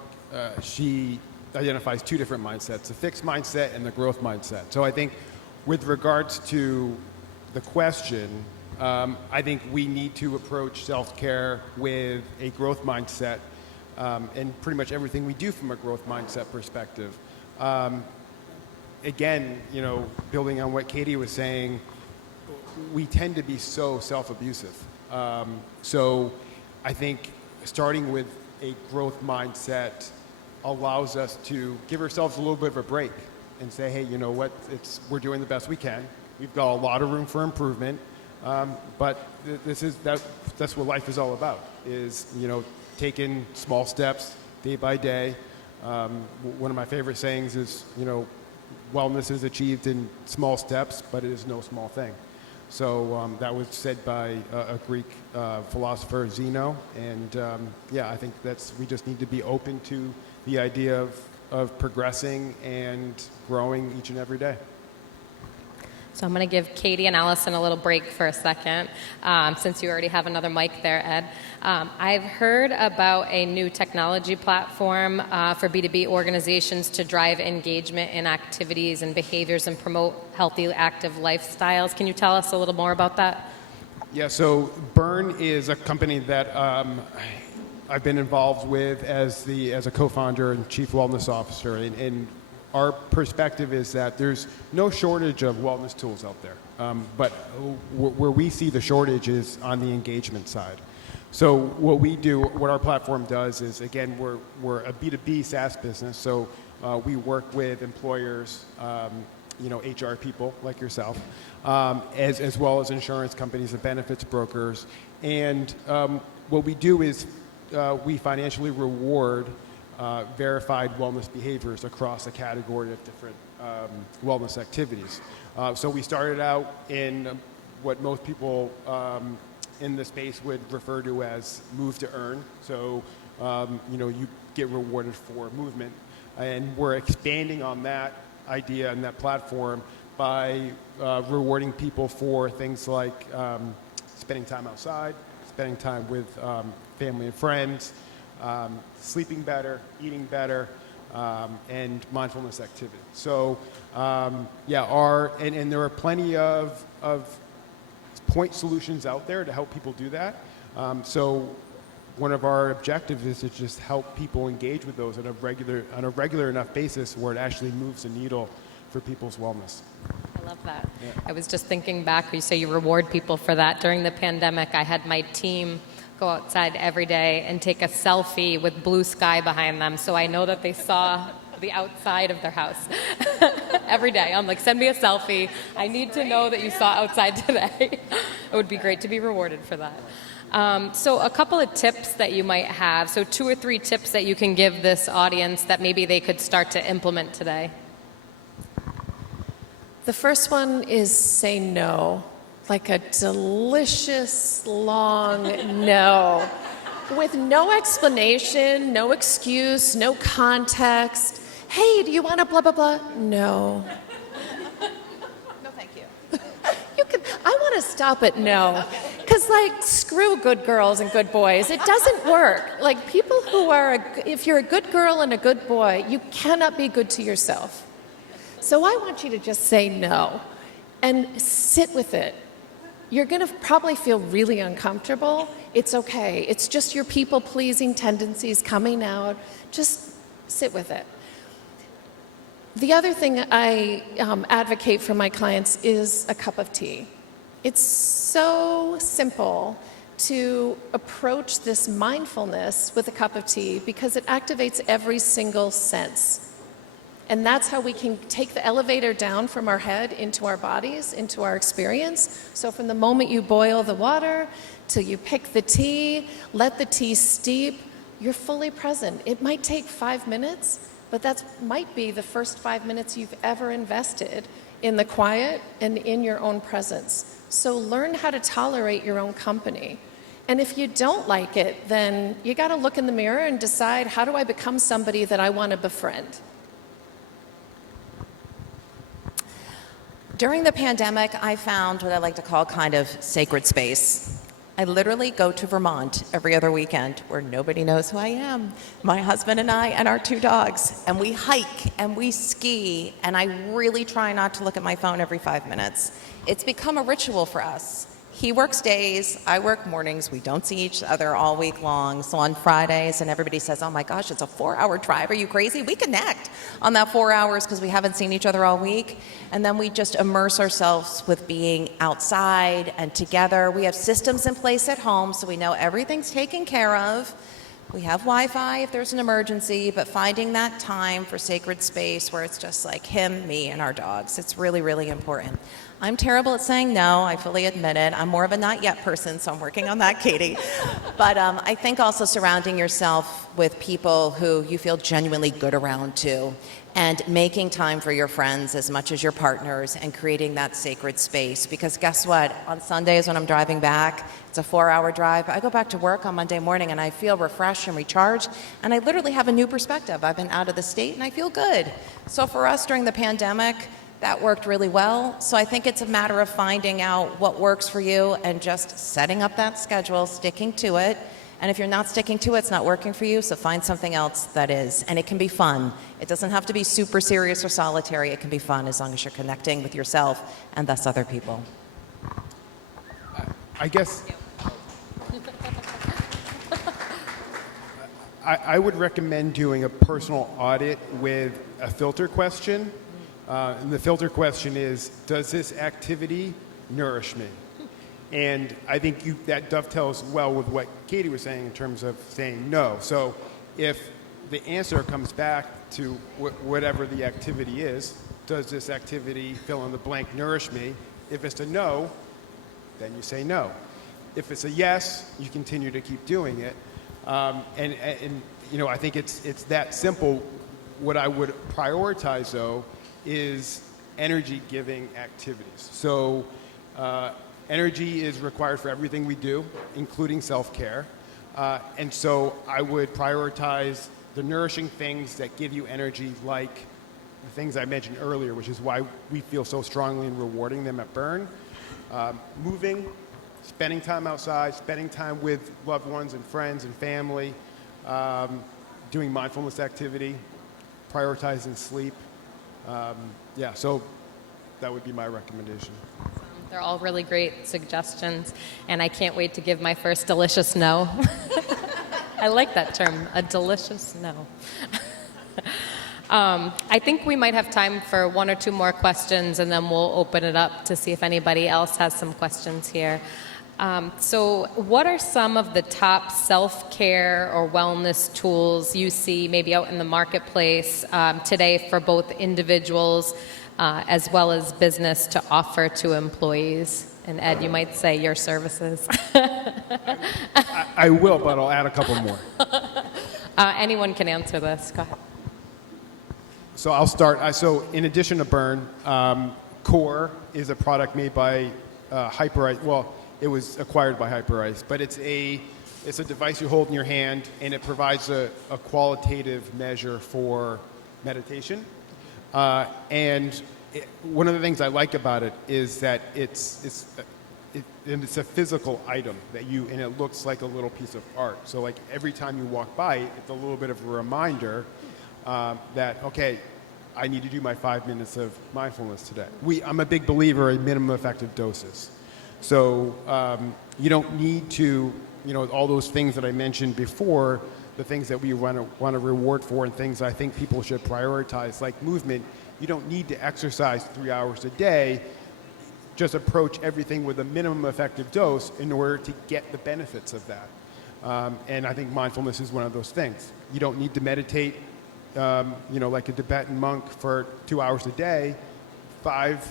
she identifies two different mindsets, the fixed mindset and the growth mindset. So I think with regards to the question, I think we need to approach self-care with a growth mindset, and pretty much everything we do from a growth mindset perspective. Again, building on what Katie was saying, we tend to be so self-abusive. So I think starting with a growth mindset allows us to give ourselves a little bit of a break and say, hey, you know what, we're doing the best we can. We've got a lot of room for improvement, but that's what life is all about, is taking small steps day by day. One of my favorite sayings is, wellness is achieved in small steps, but it is no small thing. So that was said by a Greek philosopher, Zeno, and I think we just need to be open to the idea of progressing and growing each and every day. So I'm going to give Katie and Alison a little break for a second, since you already have another mic there, Ed. I've heard about a new technology platform for B2B organizations to drive engagement in activities and behaviors and promote healthy, active lifestyles. Can you tell us a little more about that? Yeah, so Bearn is a company that I've been involved with as a co-founder and chief wellness officer, and our perspective is that there's no shortage of wellness tools out there, but where we see the shortage is on the engagement side. So what our platform does is, again, we're a B2B SaaS business, so we work with employers, HR people like yourself, as well as insurance companies and benefits brokers. And what we do is we financially reward verified wellness behaviors across a category of different wellness activities. So we started out in what most people in the space would refer to as move to earn. So, you get rewarded for movement. And we're expanding on that idea and that platform by rewarding people for things like spending time outside, spending time with family and friends, sleeping better, eating better, and mindfulness activity. So, and there are plenty of point solutions out there to help people do that. So one of our objectives is to just help people engage with those on a regular enough basis where it actually moves the needle for people's wellness. I love that. Yeah. I was just thinking back, you say you reward people for that. During the pandemic, I had my team go outside every day and take a selfie with blue sky behind them, so I know that they saw the outside of their house every day. I'm like, send me a selfie. I need to know that you saw outside today. It would be great to be rewarded for that. So a couple of tips that you might have. So 2 or 3 tips that you can give this audience that maybe they could start to implement today. The first one is say no, like a delicious, long no, with no explanation, no excuse, no context. Hey, do you want to blah, blah, blah? No. No, thank you. I want to stop at no. Because, screw good girls and good boys. It doesn't work. People who if you're a good girl and a good boy, you cannot be good to yourself. So I want you to just say no and sit with it. You're going to probably feel really uncomfortable. It's okay. It's just your people-pleasing tendencies coming out. Just sit with it. The other thing I advocate for my clients is a cup of tea. It's so simple to approach this mindfulness with a cup of tea because it activates every single sense. And that's how we can take the elevator down from our head into our bodies, into our experience. So from the moment you boil the water till you pick the tea, let the tea steep, you're fully present. It might take 5 minutes, but that might be the first 5 minutes you've ever invested in the quiet and in your own presence. So learn how to tolerate your own company. And if you don't like it, then you got to look in the mirror and decide, how do I become somebody that I want to befriend? During the pandemic, I found what I like to call kind of sacred space. I literally go to Vermont every other weekend where nobody knows who I am. My husband and I and our 2 dogs. And we hike and we ski. And I really try not to look at my phone every 5 minutes. It's become a ritual for us. He works days, I work mornings. We don't see each other all week long. So on Fridays, and everybody says, oh my gosh, it's a 4-hour drive. Are you crazy? We connect on that 4 hours because we haven't seen each other all week. And then we just immerse ourselves with being outside and together. We have systems in place at home so we know everything's taken care of. We have Wi-Fi if there's an emergency, but finding that time for sacred space where it's just like him, me, and our dogs, it's really, really important. I'm terrible at saying no, I fully admit it. I'm more of a not yet person, so I'm working on that, Katie. But I think also surrounding yourself with people who you feel genuinely good around too, and making time for your friends as much as your partners and creating that sacred space. Because guess what? On Sundays when I'm driving back, it's a 4-hour drive. I go back to work on Monday morning and I feel refreshed and recharged, and I literally have a new perspective. I've been out of the state and I feel good. So for us during the pandemic, that worked really well. So I think it's a matter of finding out what works for you and just setting up that schedule, sticking to it. And if you're not sticking to it, it's not working for you, so find something else that is. And it can be fun. It doesn't have to be super serious or solitary. It can be fun as long as you're connecting with yourself and thus other people. I guess I would recommend doing a personal audit with a filter question. And the filter question is, does this activity nourish me? And I think that dovetails well with what Katie was saying in terms of saying no. So if the answer comes back to whatever the activity is. Does this activity, fill in the blank, nourish me? If it's a no, then you say no. If it's a yes, you continue to keep doing it. And you know, I think it's that simple. What I would prioritize, though, is energy-giving activities. So energy is required for everything we do, including self-care. And so I would prioritize the nourishing things that give you energy, like the things I mentioned earlier, which is why we feel so strongly in rewarding them at Bearn. Moving, spending time outside, spending time with loved ones and friends and family, doing mindfulness activity, prioritizing sleep. Yeah, so that would be my recommendation. They're all really great suggestions, and I can't wait to give my first delicious no. I like that term, a delicious no. I think we might have time for one or two more questions, and then we'll open it up to see if anybody else has some questions here. So what are some of the top self-care or wellness tools you see maybe out in the marketplace today for both individuals as well as business to offer to employees? And Ed, you might say your services. I will, but I'll add a couple more. Anyone can answer this. Go ahead. So I'll start. So in addition to Bearn, Core is a product made by Hyperice. Well, it was acquired by Hyperice, but it's a device you hold in your hand, and it provides a qualitative measure for meditation. And one of the things I like about it is that it's a physical item and it looks like a little piece of art. So like every time you walk by it, it's a little bit of a reminder that, okay, I need to do my 5 minutes of mindfulness today. I'm a big believer in minimum effective doses. So you don't need to, all those things that I mentioned before, the things that we want to reward for and things I think people should prioritize, like movement. You don't need to exercise 3 hours a day. Just approach everything with a minimum effective dose in order to get the benefits of that. And I think mindfulness is one of those things. You don't need to meditate, like a Tibetan monk for 2 hours a day. 5-10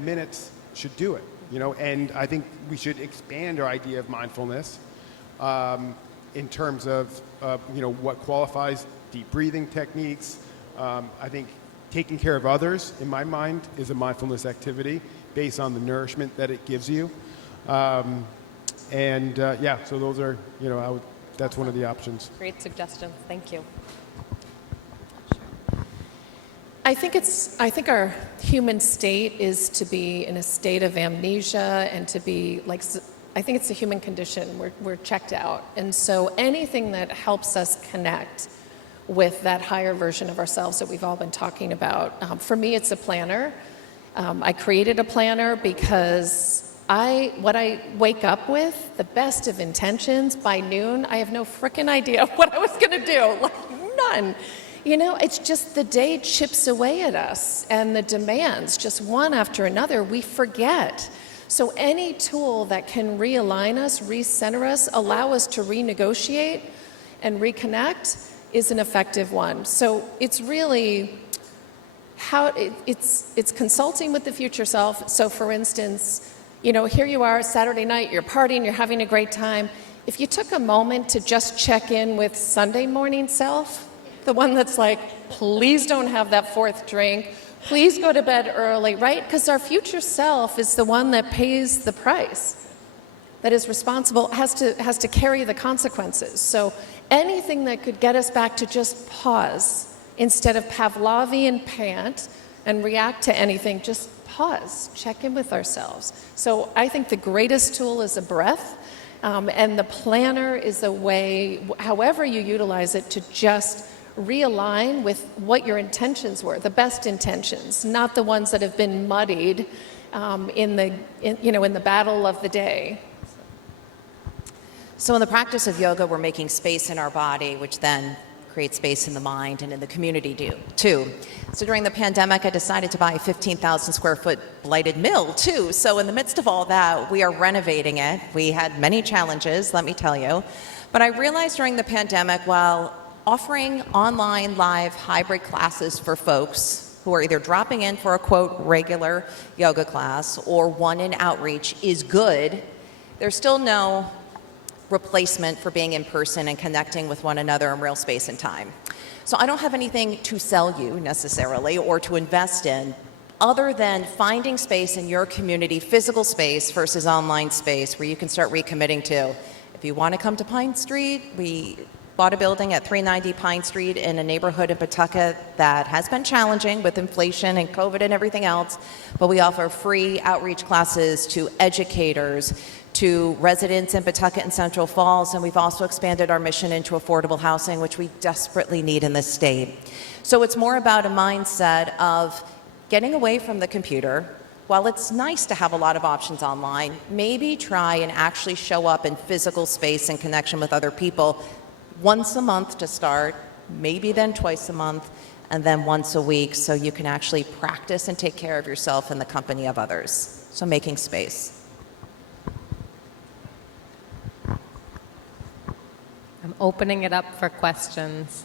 minutes should do it. And I think we should expand our idea of mindfulness in terms of, what qualifies deep breathing techniques. I think taking care of others, in my mind, is a mindfulness activity based on the nourishment that it gives you. So those are, that's one of the options. Great suggestions. Thank you. I think our human state is to be in a state of amnesia and to be like, I think it's a human condition. We're checked out. And so anything that helps us connect with that higher version of ourselves that we've all been talking about. For me, it's a planner. I created a planner because what I wake up with, the best of intentions, by noon, I have no frickin' idea what I was gonna do. Like, none. It's just the day chips away at us and the demands, just one after another, we forget. So any tool that can realign us, recenter us, allow us to renegotiate and reconnect is an effective one. So it's really it's consulting with the future self. So for instance, here you are Saturday night, you're partying, you're having a great time. If you took a moment to just check in with Sunday morning self, the one that's like, please don't have that fourth drink, please go to bed early, right? Because our future self is the one that pays the price, that is responsible, has to carry the consequences. So anything that could get us back to just pause instead of Pavlovian pant and react to anything, just pause, check in with ourselves. So I think the greatest tool is a breath, and the planner is a way, however you utilize it, to just realign with what your intentions were, the best intentions, not the ones that have been muddied in the battle of the day. So in the practice of yoga, we're making space in our body, which then creates space in the mind and in the community too. So during the pandemic, I decided to buy a 15,000 square foot blighted mill too. So in the midst of all that, we are renovating it. We had many challenges, let me tell you. But I realized during the pandemic, while offering online live hybrid classes for folks who are either dropping in for a, quote, regular yoga class or one in outreach is good. There's still no replacement for being in person and connecting with one another in real space and time. So I don't have anything to sell you necessarily or to invest in other than finding space in your community, physical space versus online space where you can start recommitting to. If you want to come to Pine Street, we bought a building at 390 Pine Street in a neighborhood in Pawtucket that has been challenging with inflation and COVID and everything else, but we offer free outreach classes to educators, to residents in Pawtucket and Central Falls, and we've also expanded our mission into affordable housing, which we desperately need in this state. So it's more about a mindset of getting away from the computer. While it's nice to have a lot of options online, maybe try and actually show up in physical space and connection with other people once a month to start, maybe then twice a month, and then once a week, so you can actually practice and take care of yourself in the company of others. So making space. I'm opening it up for questions,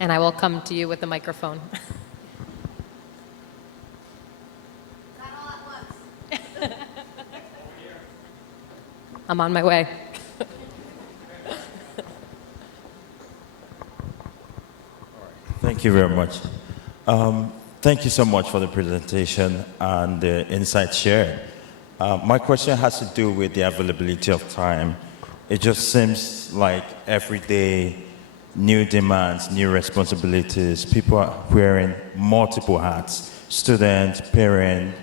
and I will come to you with the microphone. Not all at once. I'm on my way. Thank you very much. Thank you so much for the presentation and the insights shared. My question has to do with the availability of time. It just seems like every day, new demands, new responsibilities, people are wearing multiple hats, student, parent,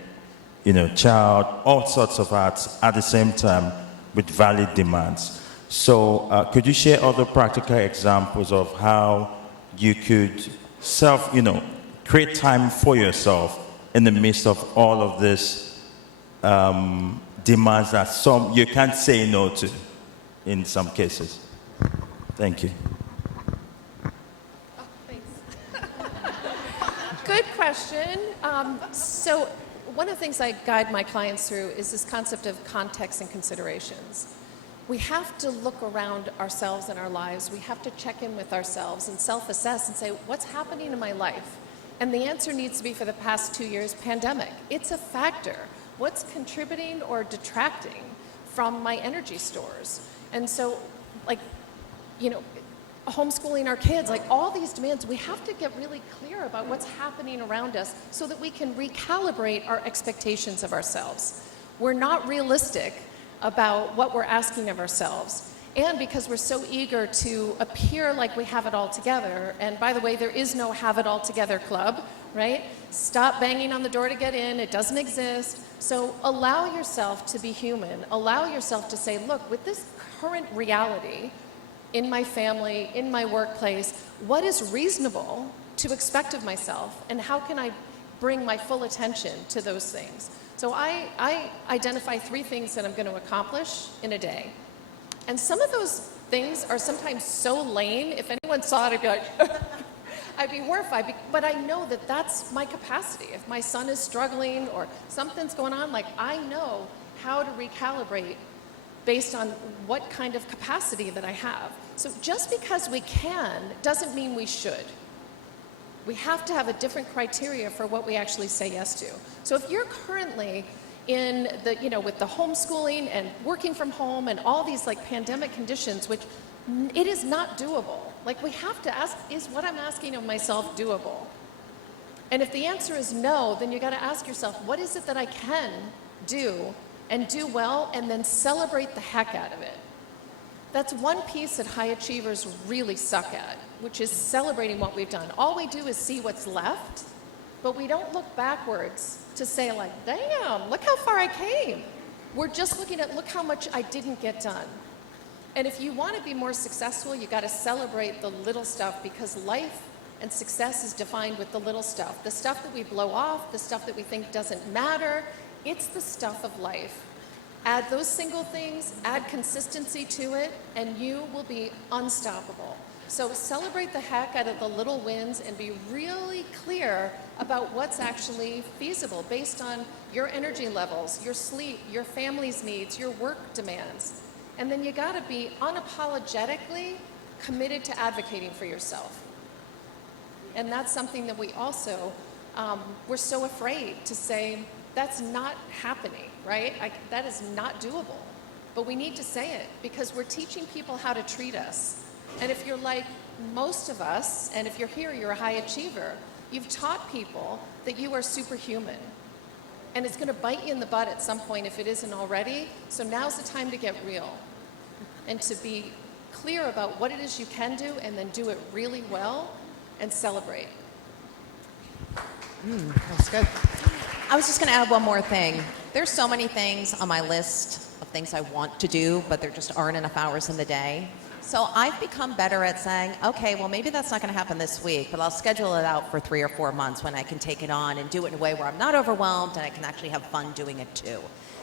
child, all sorts of hats at the same time with valid demands. So could you share other practical examples of how you could create time for yourself in the midst of all of this demands that some you can't say no to in some cases? Thank you. Oh, thanks. Good question. So one of the things I guide my clients through is this concept of context and considerations. We have to look around ourselves and our lives. We have to check in with ourselves and self-assess and say, what's happening in my life? And the answer needs to be, for the past 2 years, pandemic. It's a factor. What's contributing or detracting from my energy stores? And so, homeschooling our kids, all these demands, we have to get really clear about what's happening around us so that we can recalibrate our expectations of ourselves. We're not realistic about what we're asking of ourselves. And because we're so eager to appear like we have it all together, and by the way, there is no have it all together club, right? Stop banging on the door to get in, it doesn't exist. So allow yourself to be human. Allow yourself to say, look, with this current reality in my family, in my workplace, what is reasonable to expect of myself, and how can I bring my full attention to those things? So I identify 3 things that I'm going to accomplish in a day. And some of those things are sometimes so lame, if anyone saw it, I'd be like, I'd be horrified. But I know that that's my capacity. If my son is struggling or something's going on, I know how to recalibrate based on what kind of capacity that I have. So just because we can doesn't mean we should. We have to have a different criteria for what we actually say yes to. So if you're currently in the, with the homeschooling and working from home and all these pandemic conditions, which it is not doable. We have to ask, is what I'm asking of myself doable? And if the answer is no, then you got to ask yourself, what is it that I can do and do well, and then celebrate the heck out of it? That's one piece that high achievers really suck at, which is celebrating what we've done. All we do is see what's left, but we don't look backwards to say damn, look how far I came. We're just looking at, look how much I didn't get done. And if you want to be more successful, you got to celebrate the little stuff, because life and success is defined with the little stuff. The stuff that we blow off, the stuff that we think doesn't matter, it's the stuff of life. Add those single things, add consistency to it, and you will be unstoppable. So celebrate the heck out of the little wins and be really clear about what's actually feasible based on your energy levels, your sleep, your family's needs, your work demands. And then you gotta be unapologetically committed to advocating for yourself. And that's something that we also, we're so afraid to say, that's not happening, right? That is not doable. But we need to say it because we're teaching people how to treat us. And if you're like most of us, and if you're here, you're a high achiever, you've taught people that you are superhuman. And it's going to bite you in the butt at some point if it isn't already. So now's the time to get real and to be clear about what it is you can do and then do it really well and celebrate. That's good. I was just going to add one more thing. There's so many things on my list of things I want to do, but there just aren't enough hours in the day. So I've become better at saying, okay, well, maybe that's not going to happen this week, but I'll schedule it out for 3 or 4 months when I can take it on and do it in a way where I'm not overwhelmed and I can actually have fun doing it too.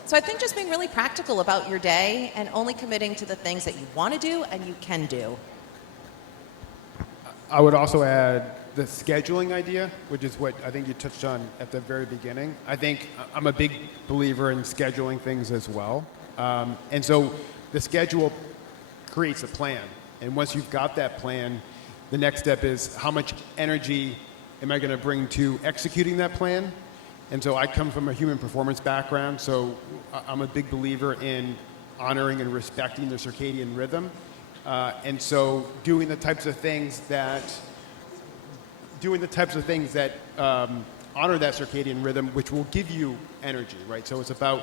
So I think just being really practical about your day and only committing to the things that you want to do and you can do. I would also add the scheduling idea, which is what I think you touched on at the very beginning. I think I'm a big believer in scheduling things as well. And so the schedule creates a plan. And once you've got that plan, the next step is how much energy am I going to bring to executing that plan? And so I come from a human performance background, so I'm a big believer in honoring and respecting the circadian rhythm. And so doing the types of things that honor that circadian rhythm, which will give you energy, right? So it's about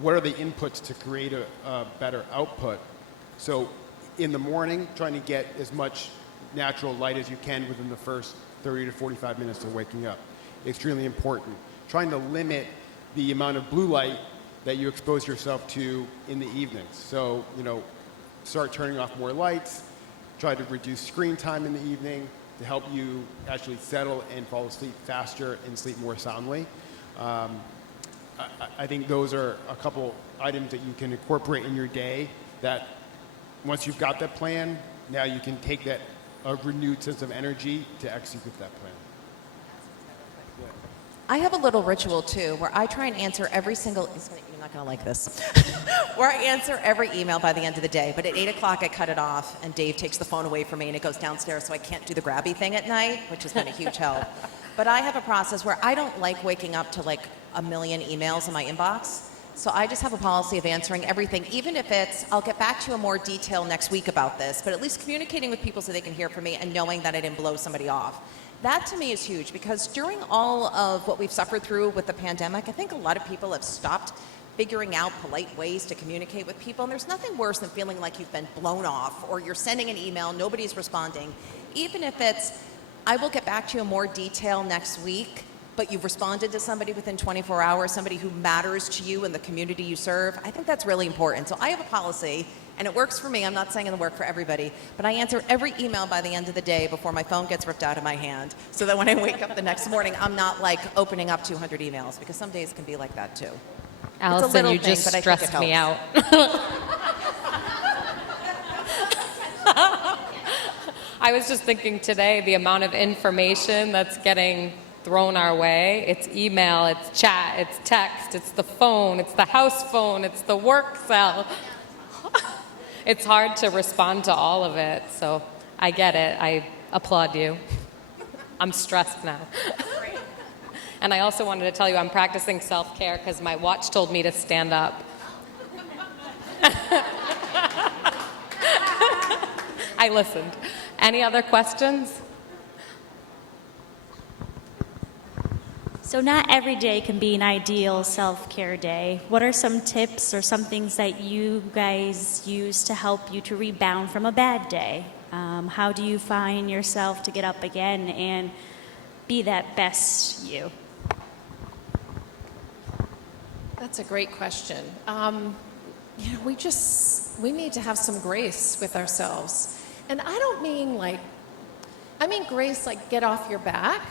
what are the inputs to create a better output. So in the morning, trying to get as much natural light as you can within the first 30 to 45 minutes of waking up. Extremely important. Trying to limit the amount of blue light that you expose yourself to in the evenings. So, start turning off more lights, try to reduce screen time in the evening to help you actually settle and fall asleep faster and sleep more soundly. I think those are a couple items that you can incorporate in your day that once you've got that plan, now you can take that renewed sense of energy to execute that plan. I have a little ritual too where I try and answer every single, you're not going to like this, where I answer every email by the end of the day. But at 8 o'clock, I cut it off and Dave takes the phone away from me and it goes downstairs so I can't do the grabby thing at night, which has been a huge help. But I have a process where I don't like waking up to like a million emails in my inbox. So I just have a policy of answering everything, even if it's, I'll get back to you in more detail next week about this, but at least communicating with people so they can hear from me and knowing that I didn't blow somebody off. That to me is huge because during all of what we've suffered through with the pandemic, I think a lot of people have stopped figuring out polite ways to communicate with people. And there's nothing worse than feeling like you've been blown off or you're sending an email, nobody's responding. Even if it's, I will get back to you in more detail next week, but you've responded to somebody within 24 hours, somebody who matters to you and the community you serve. I think that's really important. So I have a policy, and it works for me. I'm not saying it'll work for everybody, but I answer every email by the end of the day before my phone gets ripped out of my hand, so that when I wake up the next morning, I'm not like opening up 200 emails, because some days can be like that too. Alison, you just stressed me out. I was just thinking today, the amount of information that's getting thrown our way. It's email, it's chat, it's text, it's the phone, it's the house phone, it's the work cell. It's hard to respond to all of it, so I get it. I applaud you. I'm stressed now. And I also wanted to tell you I'm practicing self-care because my watch told me to stand up. I listened. Any other questions? So not every day can be an ideal self-care day. What are some tips or some things that you guys use to help you to rebound from a bad day? How do you find yourself to get up again and be that best you? That's a great question. We need to have some grace with ourselves. And I don't mean grace like get off your back.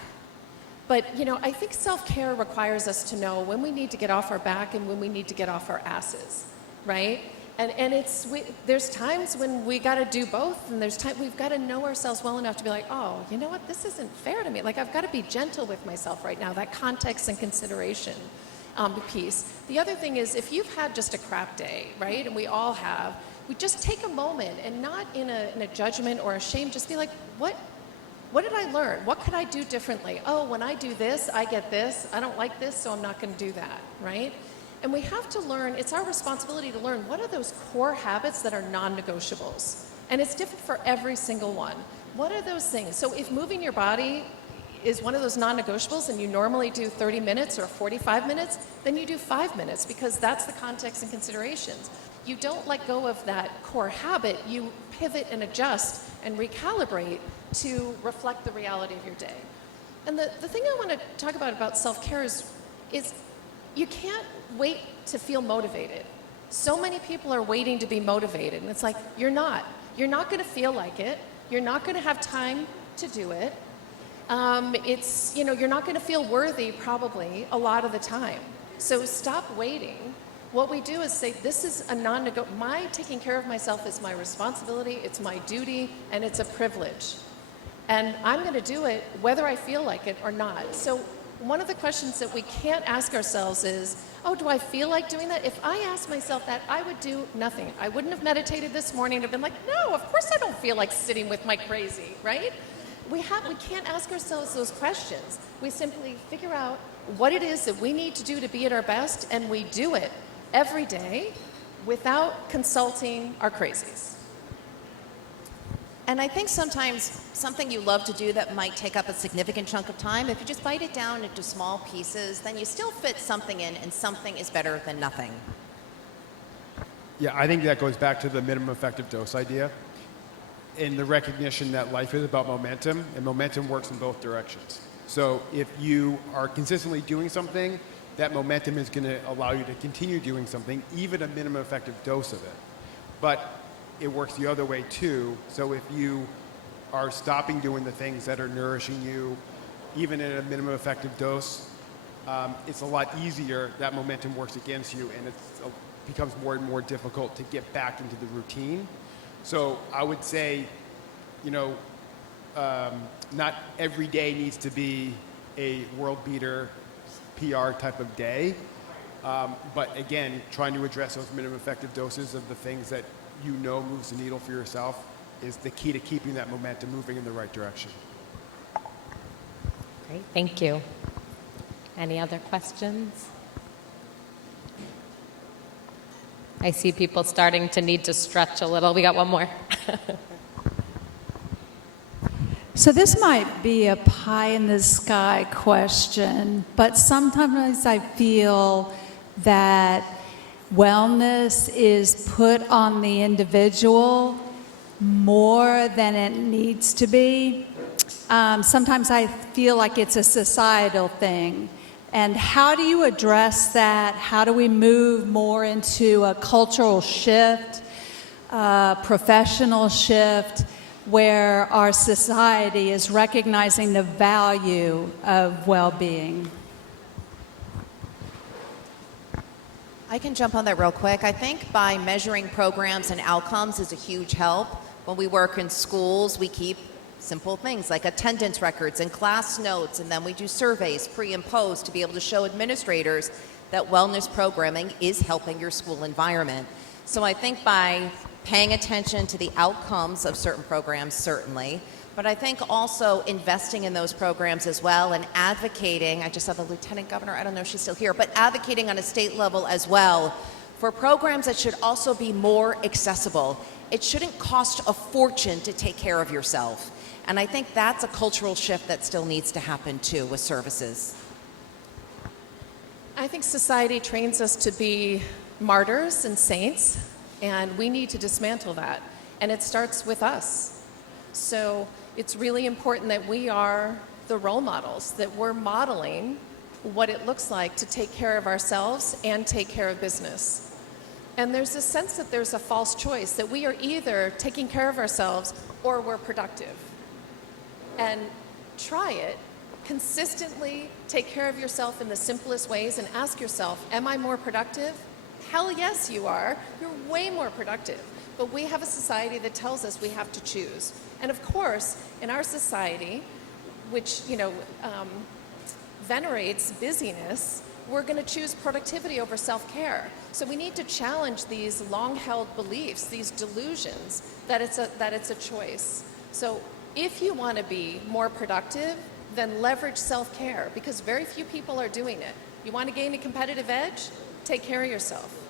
But, I think self-care requires us to know when we need to get off our back and when we need to get off our asses, right? And there's times when we got to do both, and there's time we've got to know ourselves well enough to be like, oh, you know what, this isn't fair to me. Like, I've got to be gentle with myself right now, that context and consideration piece. The other thing is, if you've had just a crap day, right, and we all have, we just take a moment and not in a judgment or a shame, just be like, what did I learn? What could I do differently? Oh, when I do this, I get this. I don't like this, so I'm not going to do that, right? And we have to learn, it's our responsibility to learn what are those core habits that are non-negotiables. And it's different for every single one. What are those things? So if moving your body is one of those non-negotiables and you normally do 30 minutes or 45 minutes, then you do 5 minutes because that's the context and considerations. You don't let go of that core habit, you pivot and adjust and recalibrate to reflect the reality of your day. And the thing I want to talk about self-care is you can't wait to feel motivated. So many people are waiting to be motivated, and it's like, you're not. You're not going to feel like it. You're not going to have time to do it. You're not going to feel worthy probably a lot of the time. So stop waiting. What we do is say, this is a non-negotiable. My taking care of myself is my responsibility, it's my duty, and it's a privilege. And I'm going to do it whether I feel like it or not. So one of the questions that we can't ask ourselves is, oh, do I feel like doing that? If I asked myself that, I would do nothing. I wouldn't have meditated this morning and have been like, no, of course I don't feel like sitting with my crazy, right? We can't ask ourselves those questions. We simply figure out what it is that we need to do to be at our best, and we do it every day without consulting our crazies. And I think sometimes something you love to do that might take up a significant chunk of time, if you just bite it down into small pieces, then you still fit something in, and something is better than nothing. Yeah, I think that goes back to the minimum effective dose idea and the recognition that life is about momentum, and momentum works in both directions. So if you are consistently doing something, that momentum is going to allow you to continue doing something, even a minimum effective dose of it. But it works the other way too. So if you are stopping doing the things that are nourishing you, even in a minimum effective dose, it's a lot easier. That momentum works against you, and it becomes more and more difficult to get back into the routine. So I would say, not every day needs to be a world beater PR type of day. But again, trying to address those minimum effective doses of the things that moves the needle for yourself is the key to keeping that momentum moving in the right direction. Great, thank you. Any other questions? I see people starting to need to stretch a little. We got one more. So this might be a pie-in-the-sky question, but sometimes I feel that wellness is put on the individual more than it needs to be. Sometimes I feel like it's a societal thing. And how do you address that? How do we move more into a cultural shift, professional shift, where our society is recognizing the value of well-being? I can jump on that real quick. I think by measuring programs and outcomes is a huge help. When we work in schools, we keep simple things like attendance records and class notes, and then we do surveys pre and post to be able to show administrators that wellness programming is helping your school environment. So I think by paying attention to the outcomes of certain programs, certainly, but I think also investing in those programs as well and advocating. I just have a lieutenant governor, I don't know if she's still here, but advocating on a state level as well for programs that should also be more accessible. It shouldn't cost a fortune to take care of yourself. And I think that's a cultural shift that still needs to happen too with services. I think society trains us to be martyrs and saints, and we need to dismantle that. And it starts with us. So it's really important that we are the role models, that we're modeling what it looks like to take care of ourselves and take care of business. And there's a sense that there's a false choice, that we are either taking care of ourselves or we're productive. And try it. Consistently take care of yourself in the simplest ways and ask yourself, am I more productive? Hell yes, you are. You're way more productive. But we have a society that tells us we have to choose. And of course, in our society, which venerates busyness, we're going to choose productivity over self-care. So we need to challenge these long-held beliefs, these delusions that it's a choice. So if you want to be more productive, then leverage self-care, because very few people are doing it. You want to gain a competitive edge? Take care of yourself.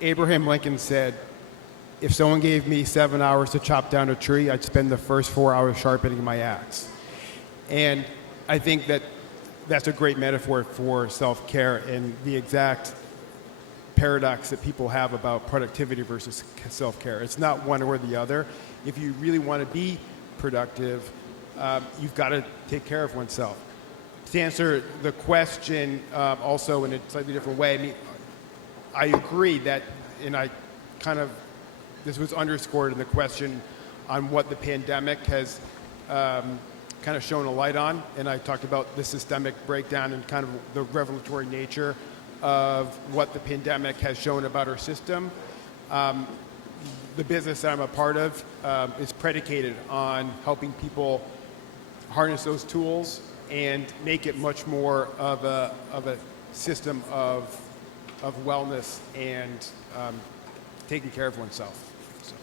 Abraham Lincoln said, if someone gave me 7 hours to chop down a tree, I'd spend the first 4 hours sharpening my axe. And I think that that's a great metaphor for self-care and the exact paradox that people have about productivity versus self-care. It's not one or the other. If you really want to be productive, you've got to take care of oneself. To answer the question also in a slightly different way, I mean, I agree that, and I kind of, this was underscored in the question on what the pandemic has kind of shown a light on, and I talked about the systemic breakdown and kind of the revelatory nature of what the pandemic has shown about our system. The business that I'm a part of is predicated on helping people harness those tools and make it much more of a system of wellness and taking care of oneself. So.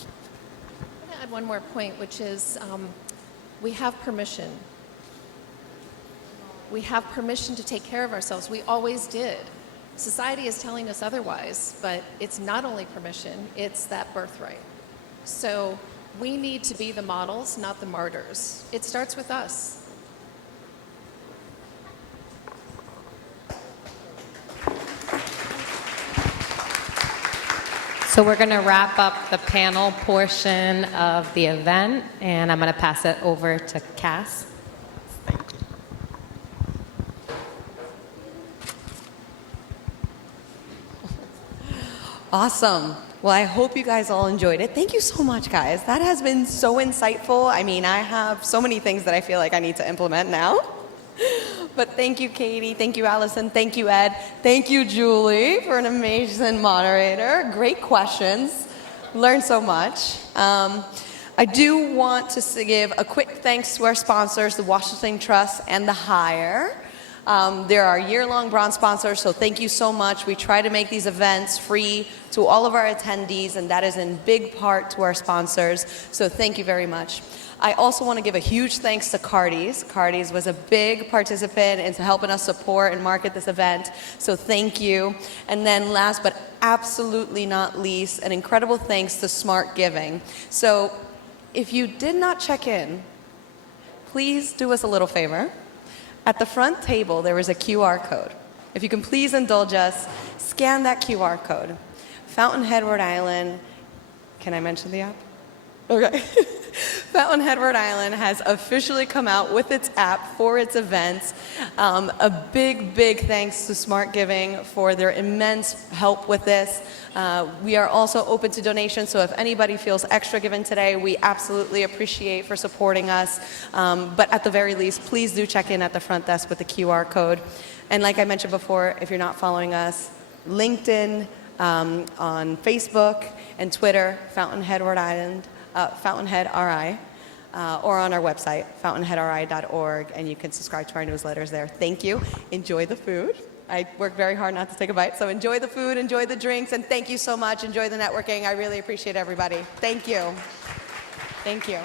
I'm going to add one more point, which is we have permission. We have permission to take care of ourselves. We always did. Society is telling us otherwise, but it's not only permission, it's that birthright. So we need to be the models, not the martyrs. It starts with us. So we're going to wrap up the panel portion of the event, and I'm going to pass it over to Cass. Awesome. Well, I hope you guys all enjoyed it. Thank you so much, guys. That has been so insightful. I mean, I have so many things that I feel like I need to implement now. But thank you, Katie. Thank you, Allison. Thank you, Ed. Thank you, Julie, for an amazing moderator. Great questions. Learned so much. I do want to give a quick thanks to our sponsors, the Washington Trust and the Hire. They're our year-long bronze sponsors, so thank you so much. We try to make these events free to all of our attendees, and that is in big part to our sponsors, so thank you very much. I also want to give a huge thanks to Cardi's. Cardi's was a big participant in helping us support and market this event, so thank you. And then last but absolutely not least, an incredible thanks to Smart Giving. So if you did not check in, please do us a little favor. At the front table, there is a QR code. If you can please indulge us, scan that QR code. FountainHead, Rhode Island, can I mention the app? Okay. FountainHead, Rhode Island has officially come out with its app for its events. A big, big thanks to Smart Giving for their immense help with this. We are also open to donations, so if anybody feels extra given today, we absolutely appreciate for supporting us. But at the very least, please do check in at the front desk with the QR code. And like I mentioned before, if you're not following us, LinkedIn, on Facebook and Twitter, FountainHead Rhode Island, FountainHead RI, or on our website, fountainheadri.org, and you can subscribe to our newsletters there. Thank you. Enjoy the food. I worked very hard not to take a bite, so enjoy the food, enjoy the drinks, and thank you so much. Enjoy the networking. I really appreciate everybody. Thank you. Thank you.